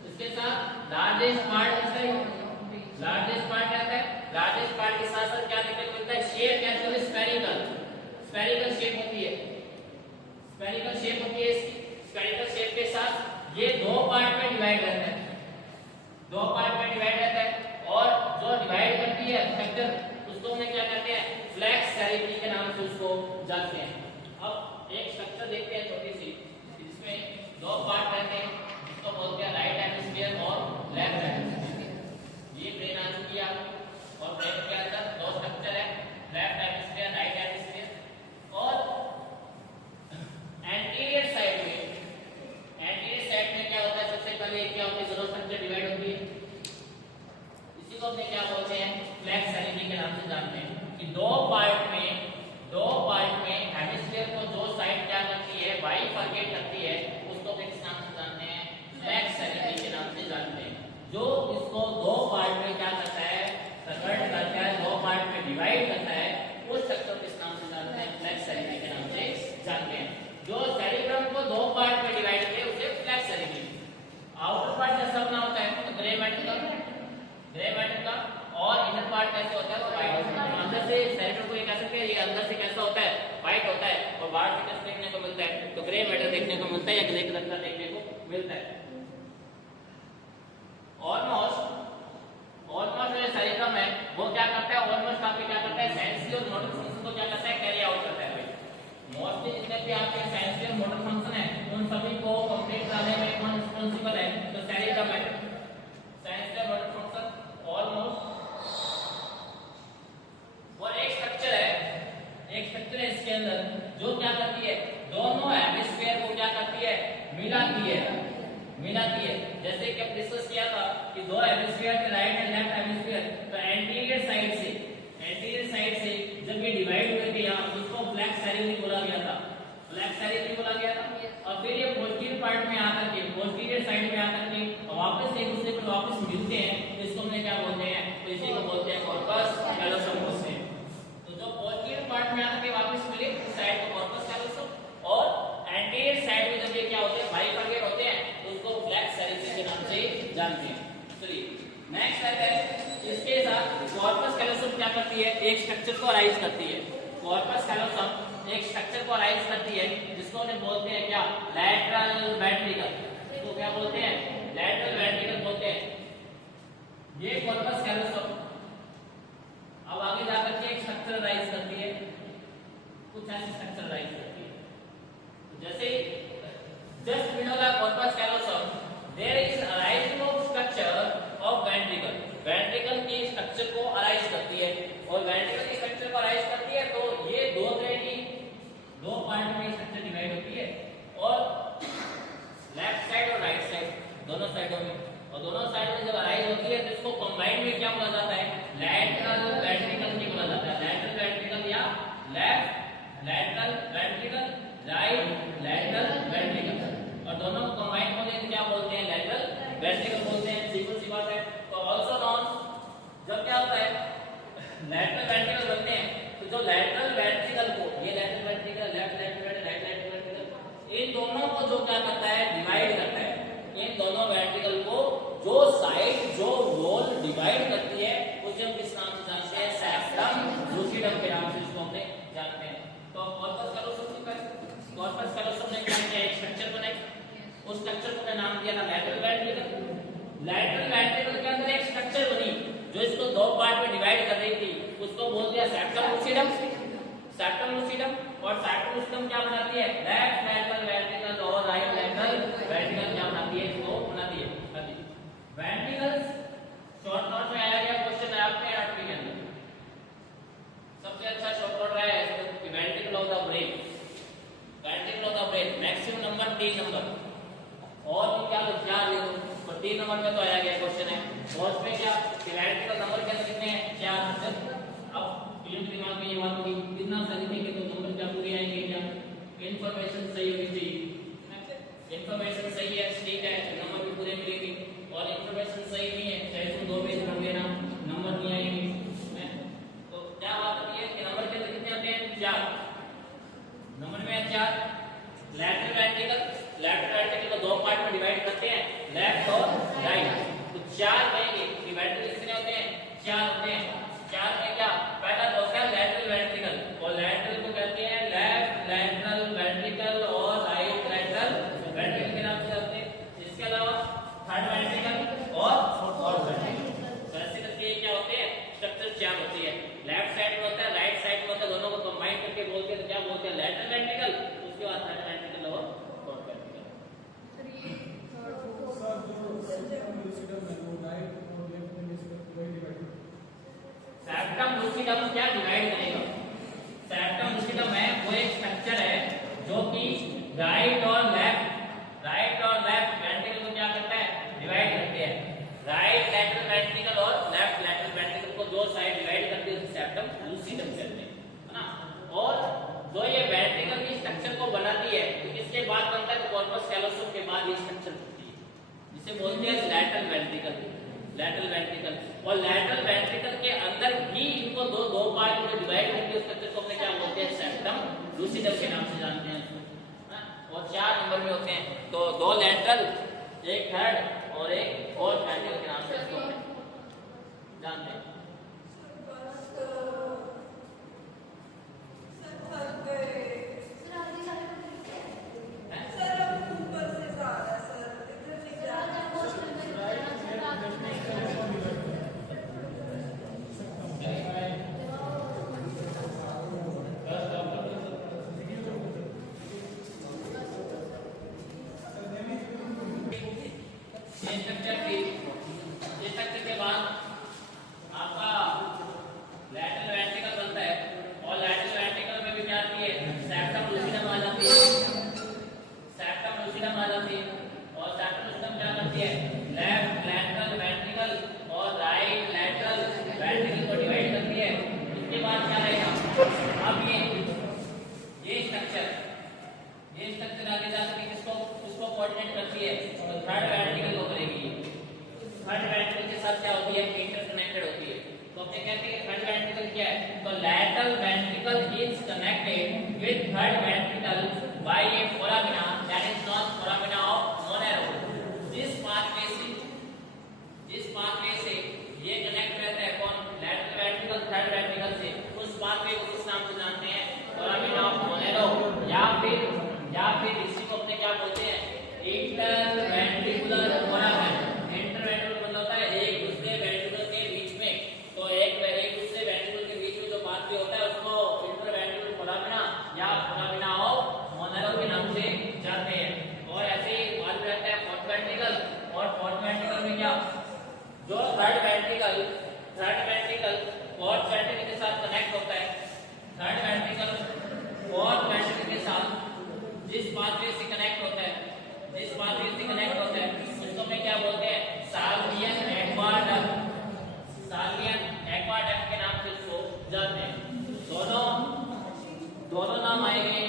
इसके साथ लार्जेस्ट पार्ट इसका लार्जेस्ट पार्ट रहता है। लार्जेस्ट पार्ट के साथ साथ क्या देखने को मिलता है शेप कैसे होती है स्फेरिकल, स्फेरिकल शेप होती है, स्फेरिकल शेप होती है। स्फेरिकल शेप के साथ ये दो पार्ट में डिवाइड रहता है, दो पार्ट में डिवाइड रहता है। और जो डिवाइड करती है स्ट्रक्चर उसको हम क्या कहते हैं फ्लैक्स सेरेब्रम के नाम से उसको जानते हैं। अब एक स्ट्रक्चर देखते हैं छोटी सी, जिसमें दो पार्ट रहते हैं, जिसको बोलते हैं राइट हेमिस्फीयर और लेफ्ट हेमिस्फीयर। ये ब्रेन आ चुकी है और ब्रेन के अंदर दो स्ट्रक्चर है, लेफ्ट हेमिस्फीयर राइट हेमिस्फीयर। और एंटीरियर साइड में क्या होता है, सबसे पहले क्या होता है दोनों स्ट्रक्चर डिवाइड होती है, इसी को अपने क्या बोलते हैं फ्लैक्स सेरेब्रम के नाम से जानते हैं। कि दो पार्ट में हेमिस्फीयर को जो साइड क्या करती है बाइफरकेट करती है उसको किस नाम से जानते हैं फ्लैक्स सेरेब्रम के नाम से जानते हैं। जो इसको दो पार्ट में क्या करता है कन्वर्ट करता है, दो पार्ट में डिवाइड करता है, उस स्ट्रक्चर किस नाम से जानते हैं फ्लैक्स सेरेब्रम के नाम से जानते हैं। जो सेरेब्रम को दो पार्ट में डिवाइड किया उसे फ्लैक्स सेरेब्रम। आउटर पार्ट कैसा बना होता है तो ग्रे मैटर का और इनर पार्ट कैसे होता है तो व्हाइट। अंदर से सेरेब्रम को ये कह सकते हैं ये अंदर से कैसा होता है व्हाइट होता है और बाहर से कैसा देखने को मिलता है तो ग्रे मैटर देखने को मिलता है या ग्रे कलर का देखने को मिलता है। ऑलमोस्ट जो सेरेब्रम है वो क्या करता है ऑलमोस्ट आपके क्या करता है सेंसरी और मोटर फंक्शन को क्या करता है कैरी आउट करता है भाई। मोस्टली जितने भी आपके सेंसरी और मोटर फंक्शन है उन सभी को कंप्लीट कराने में कौन रिस्पांसिबल है तो सेरेब्रम है। सेंसरी और मोटर फंक्शन ऑलमोस्ट। और एक स्ट्रक्चर है इसके अंदर जो क्या करती है दोनों हेमिस्फीयर को क्या करती है मिलाती है। जैसे कि अब डिस्कस किया था कि दो हेमिस्फीयर के राइट एंड लेफ्ट हेमिस्फीयर तो एंटीरियर साइड से जब ये डिवाइड हुए थे यहाँ उसको फ्लैक्स सेरेब्रम बोला गया था। और फिर ये पोस्टीरियर पार्ट में आकर के पोस्टीरियर साइड में आकर के वापस एक दूसरे पर वापस मिलते हैं तो इसको हमने क्या बोलते हैं तो इसी को बोलते हैं कॉर्पस कैलोसम बोलते हैं। तो जो पोस्टीरियर पार्ट में आकर के वापस मिले उस साइड को कॉर्पस कैलोसम और एंटीरियर साइड में जब ये क्या होते हैं बाइफरकेट होते हैं तो उसको फ्लैक्स सेरेब्रम के नाम से जानते हैं। चलिए नेक्स्ट आता है इसके साथ कॉर्पस कैलोसम क्या करती है एक स्ट्रक्चर को अराइज करती है। कॉर्पस कैलोसम एक स्ट्रक्चर को अराइज करती है जिसको हम बोलते हैं क्या लैटरल वेंट्रिकल। इसको क्या बोलते हैं लैटरल वेंट्रिकल बोलते हैं। ये कॉर्पस कैलोसम अब आगे जाकर के एक स्ट्रक्चर अराइज करती है, कुछ ऐसे स्ट्रक्चर अराइज करती है। जैसे just below the corpus callosum there is arising of structure of ventricle। Ventricle की स्ट्रक्चर को अराइज करती है और वेंट्रिकल की स्ट्रक्चर को अराइज करती है तो ये दो तरह की दो पार्ट में स्ट्रक्चर डिवाइड होती है और लेफ्ट साइड और राइट साइड दोनों साइडों में। और दोनों साइड में जब अराइज होती है तो इसको कंबाइन में क्या बोला जाता है लैटरल वेंट्रिकल नहीं बोला जाता है। लैटरल वेंट्रिकल या left lateral ventricle right lateral ventricle और दोनों को कंबाइन होने से क्या बोलते हैं लैटरल वेंट्रिकल बोलते हैं। सिंपल सी बात है। तो आल्सो नॉन जब क्या होता है लैटरल वेंट्रिकल बनते हैं तो जो लैटरल वेंट्रिकल को ये lateral ventricle left lateral right lateral ventricle इन दोनों को जो क्या करता है डिवाइड करता है। इन दोनों वेंट्रिकल को जो साइड जो वॉल डिवाइड करती है उसे हम किस नाम से जानते हैं सेप्टम लूसिडम के नाम से इसको हमने जानते हैं। तो कॉर्पस कैलोसम ने क्या किया एक स्ट्रक्चर बनाई, उस स्ट्रक्चर को नाम दिया था लैटरल वेंट्रिकल। लैटरल वेंट्रिकल के अंदर एक स्ट्रक्चर बनी जो इसको दो पार्ट में डिवाइड कर रही थी, उसको बोल दिया सेप्टम लूसिडम। सेप्टम लूसिडम और सेप्टम लूसिडम क्या बनाती है लेफ्ट लैटरल वेंट्रिकल और राइट लैटरल वेंट्रिकल क्या बनाती है इसको बनाती है। वेंट्रिकल्स शॉर्ट नोट में आया गया क्वेश्चन आपके मैक्सिमम नंबर 3 नंबर, और भी क्या लो 4 ले लो, तो 3 नंबर में तो आया गया क्वेश्चन है। और उसमें क्या डिवाइड का नंबर क्या कितने हैं 4। अब स्टूडेंट दिमाग में ये बात होगी कितना सा लिखेंगे तो नंबर क्या पूरे आएंगे क्या, इन्फॉर्मेशन सही होनी चाहिए, इन्फॉर्मेशन सही है ठीक है नंबर भी पूरे मिलेंगे, और इन्फॉर्मेशन सही नहीं है चाहे तुम 2 पेज भर देना नंबर नहीं आएंगे। तो क्या बात होती है कि नंबर के कितने आते हैं 4, नंबर में है 4। लैटरल वेंट्रिकल को 2 पार्ट में डिवाइड करते हैं, लेफ्ट और राइट, तो 4 कहेंगे डिवाइड कितने होते हैं 4 होते हैं। 4 में क्या पहला तो होता है लैटरल वेंट्रिकल, और लैटरल को कहते हैं लेफ्ट लैटरल वेंट्रिकल और राइट लैटरल वेंट्रिकल के नाम से जानते हैं। इसके अलावा थर्ड वेंट्रिकल और फोर्थ वेंट्रिकल, तो ऐसे करके क्या होते हैं स्ट्रक्चर 4 होती है। लेफ्ट साइड में होता है राइट साइड में होता है, दोनों को कंबाइन करके बोलते हैं तो क्या बोलते हैं लैटरल वेंट्रिकल, उसके बाद थर्ड वेंट्रिकल और फोर्थ वेंट्रिकल। सेप्टम लूसिडम क्या डिवाइड करेगा, सेप्टम लूसिडम है वो एक स्ट्रक्चर है जो कि राइट और लेफ्ट वेंट्रिकल को क्या करता है डिवाइड करते हैं। राइट लैटरल वेंट्रिकल और लेफ्ट लैटरल वेंट्रिकल को 2 साइड डिवाइड करके उसे सेप्टम लूसिडम कहते हैं, है ना। और जो ये वेंट्रिकल की स्ट्रक्चर को बनाती है तो इसके बाद बनता है तो कॉर्पस कैलोसम के बाद ये स्ट्रक्चर बनती है, जिसे बोलते हैं लैटरल वेंट्रिकल। और लैटरल वेंट्रिकल के अंदर भी इनको दो पार्ट में डिवाइड करके उस स्ट्रक्चर को अपने क्या बोलते हैं सेप्टम लूसिडम के नाम से जानते हैं उसको, और 4 नंबर में होते हैं, तो 2 लैटरल, 1 थर्ड और 1 फोर्थ वेंट्रिकल के नाम से इसको जानते हैं। स्ट्रक्चर के बाद आपका लैटरल वेंट्रिकल बनता है, और लैटरल वेंट्रिकल में भी क्या आती है सेप्टम लूसिडम आ जाती है, और सेप्टम लूसिडम क्या करती है लेफ्ट लैटरल वेंट्रिकल और राइट लैटरल वेंट्रिकल को डिवाइड करती है। इसके बाद क्या रहेगा अब ये स्ट्रक्चर आगे जा सके उसको कोऑर्डिनेट करती है, तो थर्ड वेंट्रिकल को करेगी। थर्ड वेंट्रिकल के साथ क्या होती है इंटरकनेक्टेड होती है, तो अपने कहते हैं थर्ड वेंट्रिकल क्या है, तो lateral ventricle is connected with third ventricle by a foramina that is non foramina of Monro. जिस पाथवे से ये कनेक्ट रहता है कौन लैटरल वेंट्रिकल थर्ड वेंट्रिकल से, उस पाथवे को किस नाम से जानते हैं फोरामिना ऑफ मोनेरो, या फिर इसी को अपने क्या बोलते हैं इंटरवेंट्रिकुलर फोरामेन। इंटरवेंट्रिकुलर मतलब होता है एक दूसरे वेंट्रिकल के बीच में, तो एक दूसरे वेंट्रिकल के बीच में जो पाथवे होता है उसको इंटरवेंट्रिकुलर फोरामिना या फोरामिना ऑफ मोनेरो के नाम से जानते हैं। और ऐसे ही बात रहता है फोर्थ वेंट्रिकल, और फोर्थ वेंट्रिकल में क्या जो थर्ड वेंट्रिकल फोर्थ वेंट्रिकल के साथ कनेक्ट होता है, थर्ड वेंट्रिकल फोर्थ वेंट्रिकल के साथ जिस पाथवे से कनेक्ट होता है उसको में क्या बोलते हैं साल्वियन एक्वाडक्ट के नाम से उसको जानते हैं। दोनों नाम आएंगे,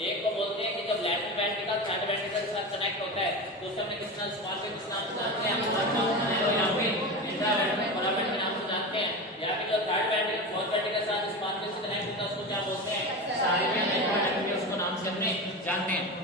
एक को बोलते हैं कि जब लैटरल वेंट्रिकल थर्ड वेंट्रिकल के साथ कनेक्ट होता है तो उस समय किस नाम से जानते हैं या फिर इंट्रावेंट्रिकल फोरामेन के नाम से जानते हैं, या फिर जो थर्ड वेंट्रिकल फोर्थ वेंट्रिकल के साथ इस पाथवे से कनेक्ट होता है उसको क्या बोलते हैं साल्वियन एक्वाडक्ट के उसको नाम से हमने जानते हैं।